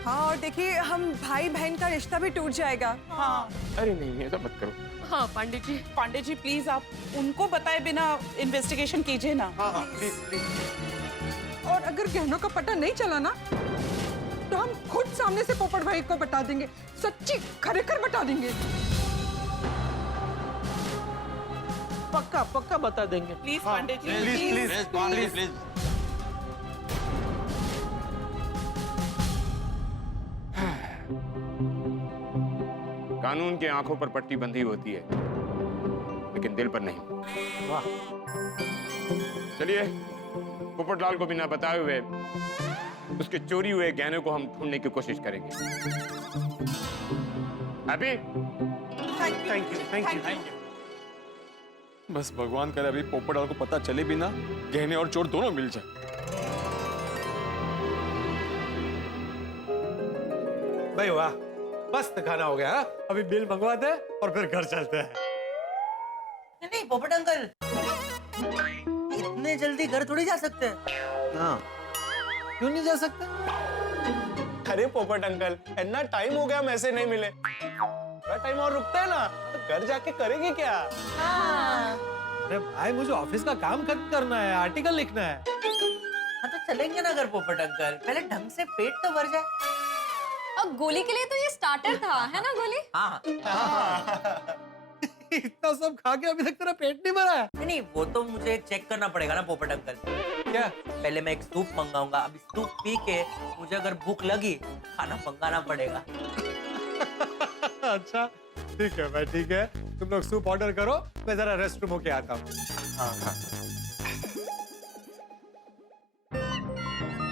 हाँ और देखिए, हम भाई बहन का रिश्ता भी टूट जाएगा। हाँ अरे नहीं, ऐसा मत करो। हाँ पांडे जी प्लीज आप उनको बताए बिना इन्वेस्टिगेशन कीजिए ना। हाँ प्लीज प्लीज। और अगर गहनों का पता नहीं चला ना तो हम खुद सामने से पोपट भाई को बता देंगे, सच्ची खरेखर बता देंगे। पक्का पक्का बता देंगे। Please Pandey ji please please please please. कानून की आंखों पर पट्टी बंधी होती है, लेकिन दिल पर नहीं। वाह। चलिए, पोपटलाल को बिना बताए हुए उसके चोरी हुए गहनों को हम ढूंढने की कोशिश करेंगे। हैप्पी? Thank you. बस भगवान करे अभी पोपटलाल को पता चले भी ना, गहने और चोर दोनों मिल जाए। भाई वाह, मस्त खाना हो गया। अभी बिल मंगवाते हैं और फिर घर चलते हैं। नहीं पोपट अंकल, इतने जल्दी घर थोड़ी जा सकते हैं। हाँ, क्यों नहीं जा सकते? अरे पोपट अंकल, इतना टाइम हो गया, हम ऐसे नहीं मिले। थोड़ा टाइम और रुकते हैं ना, तो घर जाके करेंगे क्या? अरे भाई, मुझे ऑफिस का काम खत्म करना है, आर्टिकल लिखना है। हाँ तो चलेंगे ना घर पोपट अंकल, पहले ढंग से पेट तो भर जाए। अब गोली के लिए तो ये स्टार्टर था, है ना गोली? हाँ इतना सब खा के अभी तक तेरा पेट नहीं भरा है? नहीं वो तो मुझे चेक करना पड़ेगा ना पोपट अंकल। क्या? पहले मैं एक सूप मंगाऊंगा, अभी सूप पी के मुझे अगर भूख लगी खाना मंगाना पड़ेगा। अच्छा ठीक है भाई, ठीक है, तुम लोग सूप ऑर्डर करो, मैं जरा रेस्ट रूम होके आता हूँ।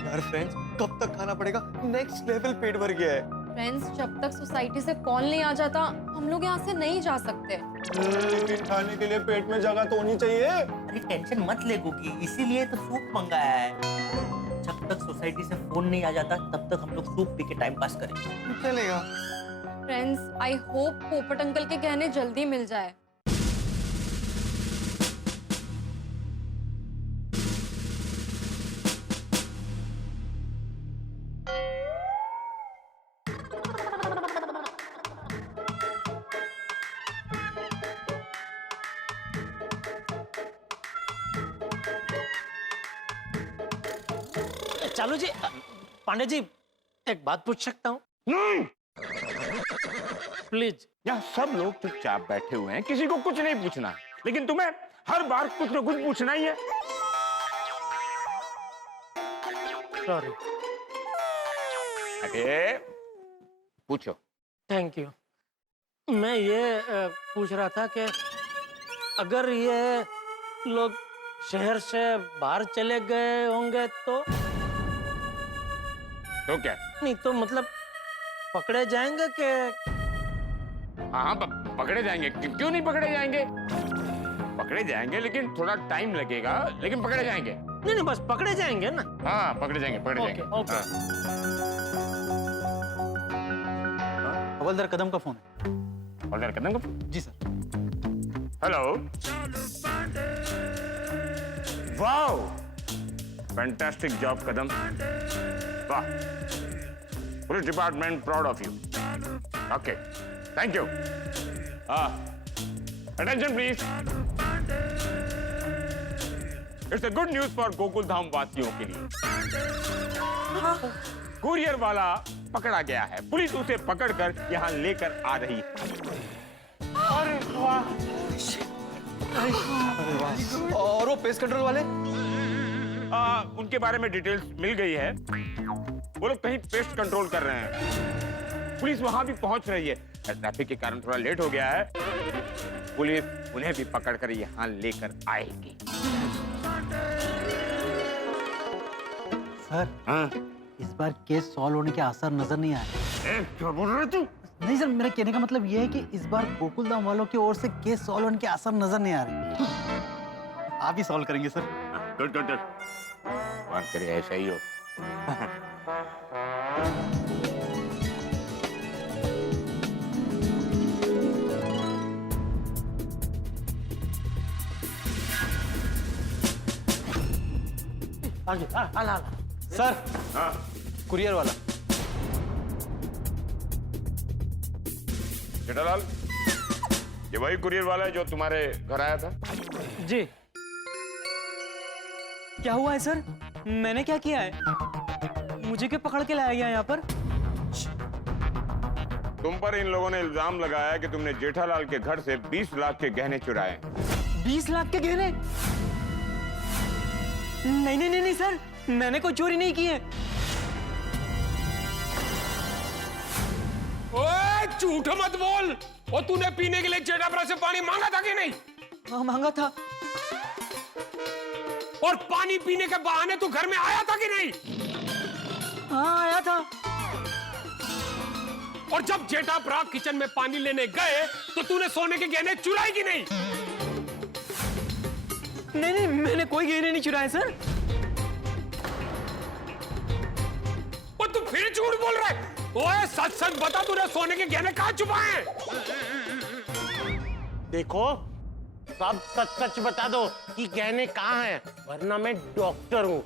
यार फ्रेंड्स, कब तक खाना पड़ेगा? नेक्स्ट लेवल पेट भर गया है। फ्रेंड्स, जब तक सोसाइटी से कॉल नहीं आ जाता हम लोग यहाँ से नहीं जा सकते। लेकिन खाने के लिए पेट में जगह तो होनी चाहिए। अरे टेंशन मत ले गुगी, इसीलिए तो सूप मंगाया है। जब तक सोसाइटी से फोन नहीं आ जाता तब तक हम लोग सूप पी के टाइम पास करेंगे। चलेगा। फ्रेंड्स, आई होप पोपट अंकल के गहने जल्दी मिल जाए। चालू जी, पांडे जी एक बात पूछ सकता हूँ? नहीं, प्लीज। यहाँ सब लोग चुपचाप बैठे हुए हैं, किसी को कुछ नहीं पूछना, लेकिन तुम्हें हर बार कुछ न कुछ पूछना ही है। सॉरी। अरे पूछो। Thank you. मैं ये पूछ रहा था कि अगर ये लोग शहर से बाहर चले गए होंगे तो क्या? नहीं तो मतलब पकड़े जाएंगे कि? हाँ पकड़े जाएंगे। क्यों नहीं पकड़े जाएंगे? पकड़े जाएंगे, लेकिन थोड़ा टाइम लगेगा, लेकिन पकड़े जाएंगे। नहीं बस पकड़े जाएंगे ना। हाँ पकड़े जाएंगे, पकड़े जाएंगे। ओके। हवलदार कदम का फोन है। हवलदार कदम का फोन? जी sir. Hello. Wow, fantastic job Kadam. वाह, police department proud of you. Okay, thank you. Attention please. It's a good news for Gokul Dham वासियों के लिए। कुरियर वाला पकड़ा गया है, पुलिस उसे पकड़कर यहाँ लेकर आ रही है। अरे वाह। और वो पेस्ट कंट्रोल वाले? उनके बारे में डिटेल्स मिल गई है। वो लोग कहीं पेस्ट कंट्रोल कर रहे हैं। पुलिस वहां भी पहुंच रही है। ट्रैफिक के कारण थोड़ा लेट हो गया है। पुलिस उन्हें भी पकड़कर यहाँ लेकर आएगी। सर, हाँ? इस बार केस सॉल्व होने के आसार नजर नहीं आए। क्या बोल रहे तू? नहीं सर, मेरा कहने का मतलब ये है कि इस बार गोकुल धाम वालों की ओर से केस सॉल्व होने के आसार नजर नहीं आ रहे। आप ही सॉल्व करेंगे सर। Good good good. मान करे ऐसा ही हो। सर, हाँ? कुरियर वाला। जेठालाल, ये वही कुरियर वाला है जो तुम्हारे घर आया था? जी। क्या हुआ है सर? मैंने क्या किया है? मुझे क्यों पकड़ के लाया गया यहाँ पर? तुम पर इन लोगों ने इल्जाम लगाया कि तुमने जेठालाल के घर से 20 लाख के गहने चुराए। 20 लाख के गहने? नहीं नहीं नहीं नहीं सर, मैंने कोई चोरी नहीं की है। ओए झूठ मत बोल। और तूने पीने के लिए जेठापुरा से पानी मांगा था कि नहीं? हाँ मांगा था। और पानी पीने के बहाने तू घर में आया था कि नहीं? हाँ आया था। और जब जेठापुरा किचन में पानी लेने गए तो तूने सोने के गहने चुराए कि नहीं? नहीं नहीं, मैंने कोई गहने नहीं चुराए सर। और तू फिर झूठ बोल रहा है। ओए सच सच बता, तूने सोने के गहने कहाँ छुपाए हैं? देखो, सब सच सच बता दो कि गहने कहाँ हैं, वरना मैं डॉक्टर हूँ।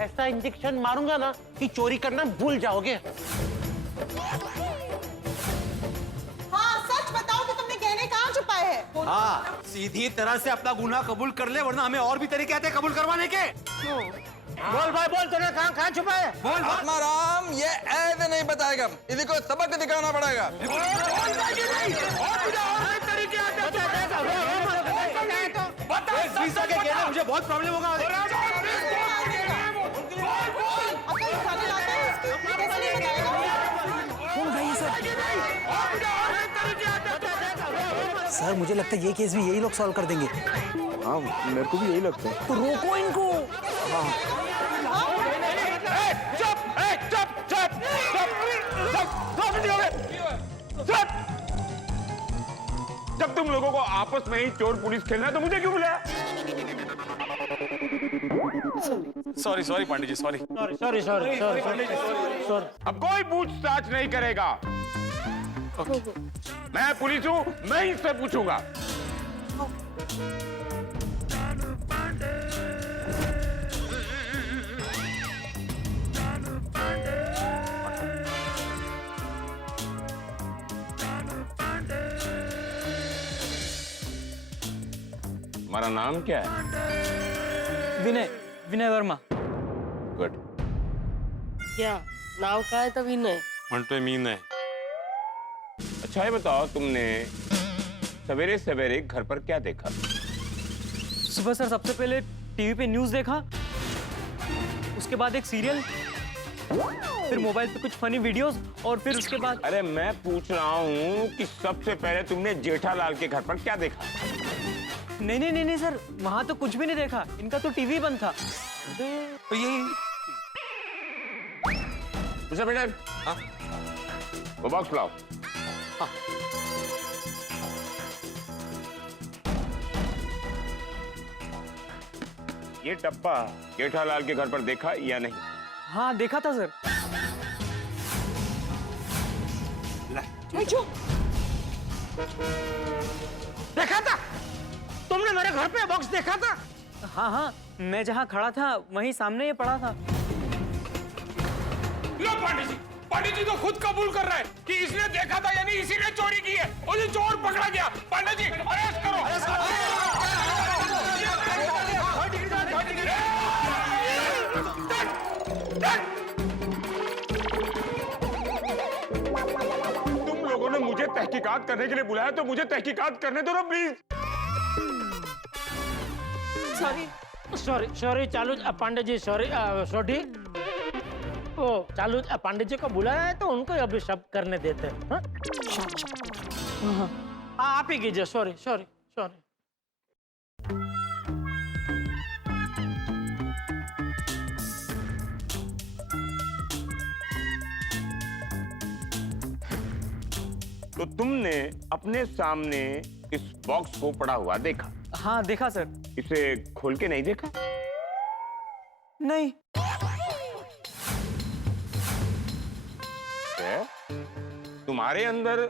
ऐसा इंजेक्शन मारूंगा ना कि चोरी करना भूल जाओगे। हाँ सच बताओ कि तुमने गहने कहाँ छुपाए हैं? हाँ, सीधी तरह से अपना गुनाह कबूल कर ले, वरना हमें और भी तरीके आते हैं कबूल करवाने के। बोल भाई बोल, तूने कहाँ छुपाए? बोल आत्माराम, ये ऐसे नहीं बताएगा, इसी को सबक दिखाना पड़ेगा। मुझे बहुत प्रॉब्लम होगा। सर, मुझे लगता है ये केस भी यही लोग सॉल्व कर देंगे। हाँ, मेरे को भी यही लगता है। तो रोको इनको। जब तुम लोगों को आपस में ही चोर पुलिस खेलना है तो मुझे क्यों बुलाया? Sorry sorry Pandey ji, sorry. Sorry sorry sorry sorry. अब कोई पूछताछ नहीं करेगा। मैं पुलिस हूँ, मैं इससे पूछूंगा। तुम्हारा नाम क्या है? विनय, विनय वर्मा। गुड। क्या नाव का है तभी नहीं? म्हणतोय मी नाही। अच्छा ये बताओ, तुमने सवेरे सवेरे घर पर क्या देखा? सुबह सर सबसे पहले टीवी पे न्यूज़ देखा, उसके बाद एक सीरियल, फिर मोबाइल पे कुछ फनी वीडियोस, और फिर उसके बाद। अरे मैं पूछ रहा हूँ कि सबसे पहले तुमने जेठालाल के घर पर क्या देखा? नहीं नहीं नहीं नहीं सर, वहां तो कुछ भी नहीं देखा, इनका तो टीवी बंद था। तो यही बेटा, हाँ? वो बॉक्स लाओ। हाँ। ये डब्बा जेठालाल के घर पर देखा या नहीं? हाँ देखा था सर। देखा था? तुमने मेरे घर पे बॉक्स देखा था? हाँ हाँ, मैं जहाँ खड़ा था वहीं सामने ये पड़ा था। लो पांडे जी तो खुद कबूल कर रहा है कि इसने देखा था, यानी इसी ने चोरी की है और ये चोर पकड़ा गया। पांडे जी अरेस्ट करो। तुम लोगों ने मुझे तहकीकात करने के लिए बुलाया तो मुझे तहकीकात करने दो ना प्लीज। सॉरी चालू पांडे जी, सॉरी सोढ़ी। ओ चालू पांडे जी को बुलाया है तो उनको अभी शब्द करने देते हैं। हाँ? आप ही कीजिए। सॉरी। तो तुमने अपने सामने इस बॉक्स को पड़ा हुआ देखा? हाँ देखा सर। इसे खोल के नहीं देखा? नहीं। तुम्हारे अंदर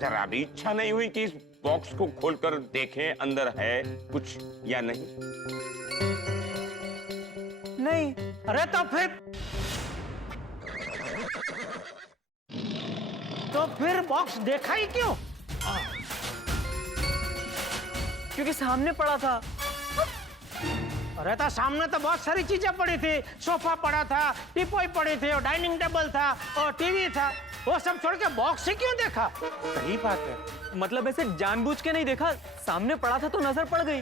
जरा भी इच्छा नहीं हुई कि इस बॉक्स को खोलकर देखें अंदर है कुछ या नहीं? नहीं। अरे तो फिर बॉक्स देखा ही क्यों? क्योंकि सामने पड़ा था। अरे तो सामने तो बहुत सारी चीजें पड़ी थी। सोफा पड़ा था, टीपॉय पड़ी थी, और डाइनिंग टेबल था, और टीवी था। वो सब छोड़ के बॉक्स ही क्यों देखा? सही बात है। मतलब ऐसे जानबूझ के नहीं देखा, सामने पड़ा था तो नजर पड़ गई।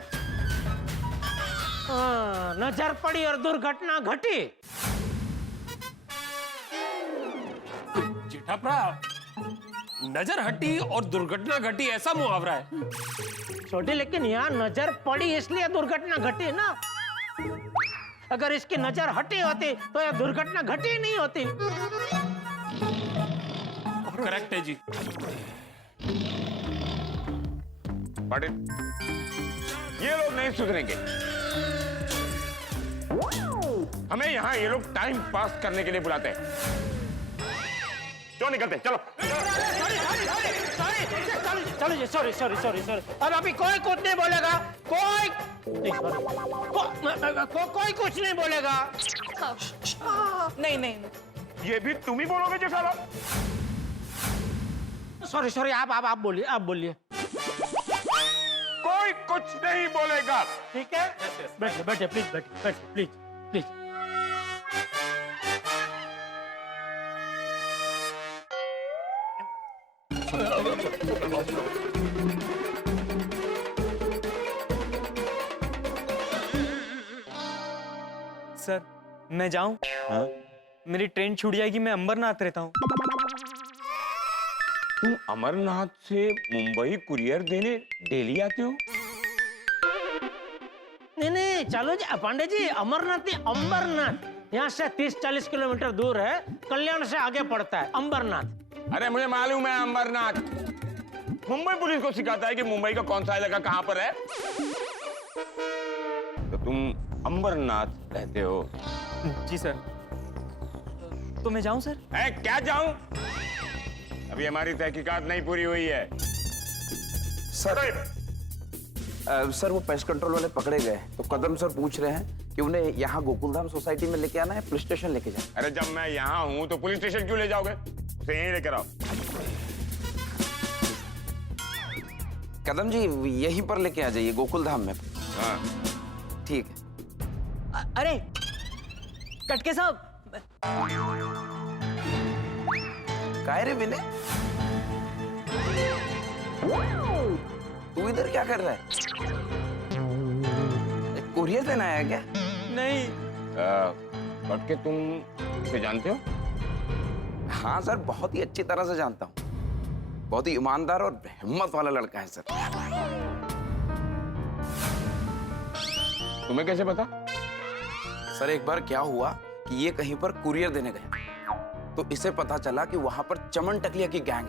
नजर पड़ी और दुर्घटना घटी। जेठाप्रा, नजर हटी और दुर्घटना घटी, ऐसा मुहावरा है। छोटी, लेकिन यहाँ नजर पड़ी इसलिए दुर्घटना घटी ना। अगर इसकी नजर हटी होती तो यह दुर्घटना घटी ही नहीं होती। करेक्ट है जी। पाटिल, ये लोग नहीं सुधरेंगे। हमें यहाँ ये लोग टाइम पास करने के लिए बुलाते हैं। क्यों निकलते? चलो। चलो जी, सॉरी। अब अभी कोई कुछ नहीं बोलेगा। कोई कुछ नहीं बोलेगा। नहीं। ये भी तुम ही बोलोगे जेठालाल? सॉरी, आप बोलिए। कोई कुछ नहीं बोलेगा। ठीक है? बैठिए प्लीज। सर मैं जाऊं? हाँ? मेरी ट्रेन छूट जाएगी, मैं अंबरनाथ रहता हूँ। तुम अमरनाथ से मुंबई कुरियर देने डेली आते हो? नहीं, चलो जी पांडे जी, अमरनाथ नहीं, अंबरनाथ। यहाँ से 30-40 किलोमीटर दूर है, कल्याण से आगे पड़ता है अंबरनाथ। अरे मुझे मालूम है अंबरनाथ। मुंबई पुलिस को सिखाता है कि मुंबई का कौन सा इलाका कहाँ पर है। तो तुम अंबरनाथ रहते हो? जी सर। तो मैं जाऊं सर? क्या जाऊं? अभी हमारी तहकीकात नहीं पूरी हुई है। सर वो पेस्ट कंट्रोल वाले पकड़े गए तो कदम सर पूछ रहे हैं कि उन्हें यहाँ गोकुलधाम सोसाइटी में लेके आना है, पुलिस स्टेशन लेके जाना। अरे जब मैं यहाँ हूँ तो पुलिस स्टेशन क्यों ले जाओगे? उसे यहीं लेकर आओ। कदम जी यहीं पर लेके आ जाइए, गोकुलधाम में। हाँ ठीक है। अरे कटके साहब। काय रे विनय, तू इधर क्या कर रहा है? कुरियर देना आया क्या? नहीं। कटके तुम इसे जानते हो? हाँ सर, बहुत ही अच्छी तरह से जानता हूँ। बहुत ही ईमानदार और हिम्मत वाला लड़का है सर। तुम्हें कैसे पता? सर एक बार क्या हुआ कि ये कहीं पर कुरियर देने गया तो इसे पता चला कि वहां पर चमन टकलिया की गैंग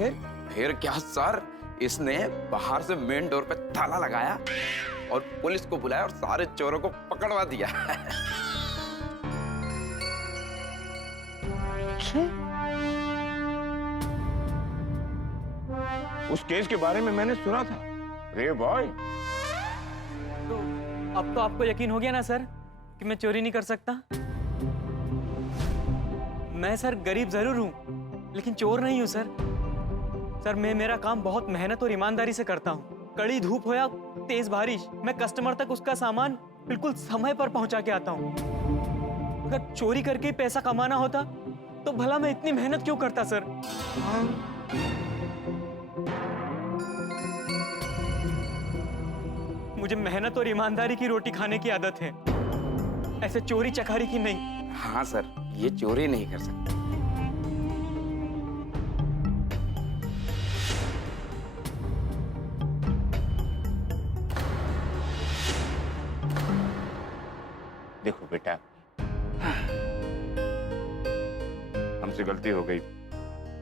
है। फिर क्या सर, इसने बाहर से मेन डोर पे ताला लगाया और पुलिस को बुलाया और सारे चोरों को पकड़वा दिया। उस केस के बारे में मैंने सुना था। रे बॉय, तो अब तो आपको यकीन हो गया ना सर कि मैं चोरी नहीं कर सकता? मैं सर गरीब जरूर हूं लेकिन चोर नहीं हूं सर। सर मैं मेरा काम बहुत मेहनत और ईमानदारी से करता हूं। कड़ी धूप हो या तेज बारिश, मैं कस्टमर तक उसका सामान बिल्कुल समय पर पहुंचा के आता हूं। अगर चोरी करके ही पैसा कमाना होता तो भला मैं इतनी मेहनत क्यों करता सर? मुझे मेहनत और ईमानदारी की रोटी खाने की आदत है, ऐसे चोरी चकारी की नहीं। हाँ सर, ये चोरी नहीं कर सकते। देखो बेटा, हमसे गलती हो गई,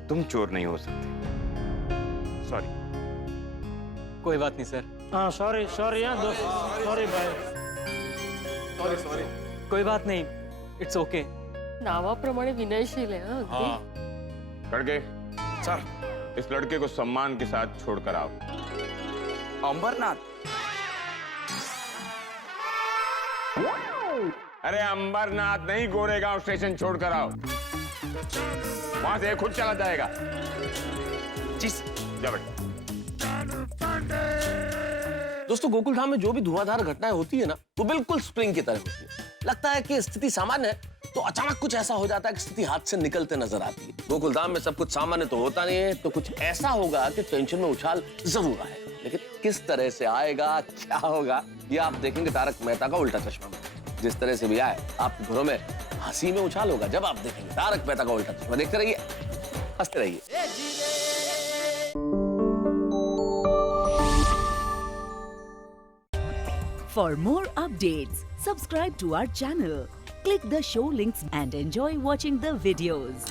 तुम चोर नहीं हो सकते। सॉरी। कोई बात नहीं सर। हाँ सॉरी सॉरी यार दोस्त, सॉरी भाई। Sorry sorry. कोई बात नहीं, इट्स ओके। नावाप्रमाणे विनयशील आहे हा अगदी। लड़के, सर, इस लड़के को सम्मान के साथ छोड़कर आओ। अंबरनाथ। अरे अंबरनाथ नहीं, गोरेगांव स्टेशन छोड़कर आओ। वहां से खुद चला जाएगा। जी जा बेटा। दोस्तों, गोकुलधाम में जो भी धुआंधार घटनाएं होती है ना, वो बिल्कुल स्प्रिंग की तरह होती है। लगता है कि स्थिति सामान्य है, तो अचानक कुछ ऐसा हो जाता है कि स्थिति हाथ से निकलते नजर आती है। गोकुलधाम में सब कुछ सामान्य तो होता नहीं है, तो कुछ ऐसा होगा कि टेंशन में उछाल जरूर आएगा, लेकिन किस तरह से आएगा, क्या होगा, ये आप देखेंगे तारक मेहता का उल्टा चश्मा में। जिस तरह से भी आए, आपके घरों में हंसी में उछाल होगा जब आप देखेंगे तारक मेहता का उल्टा चश्मा। देखते रहिए, हंसते रहिए। For more updates, subscribe to our channel, click the show links and enjoy watching the videos.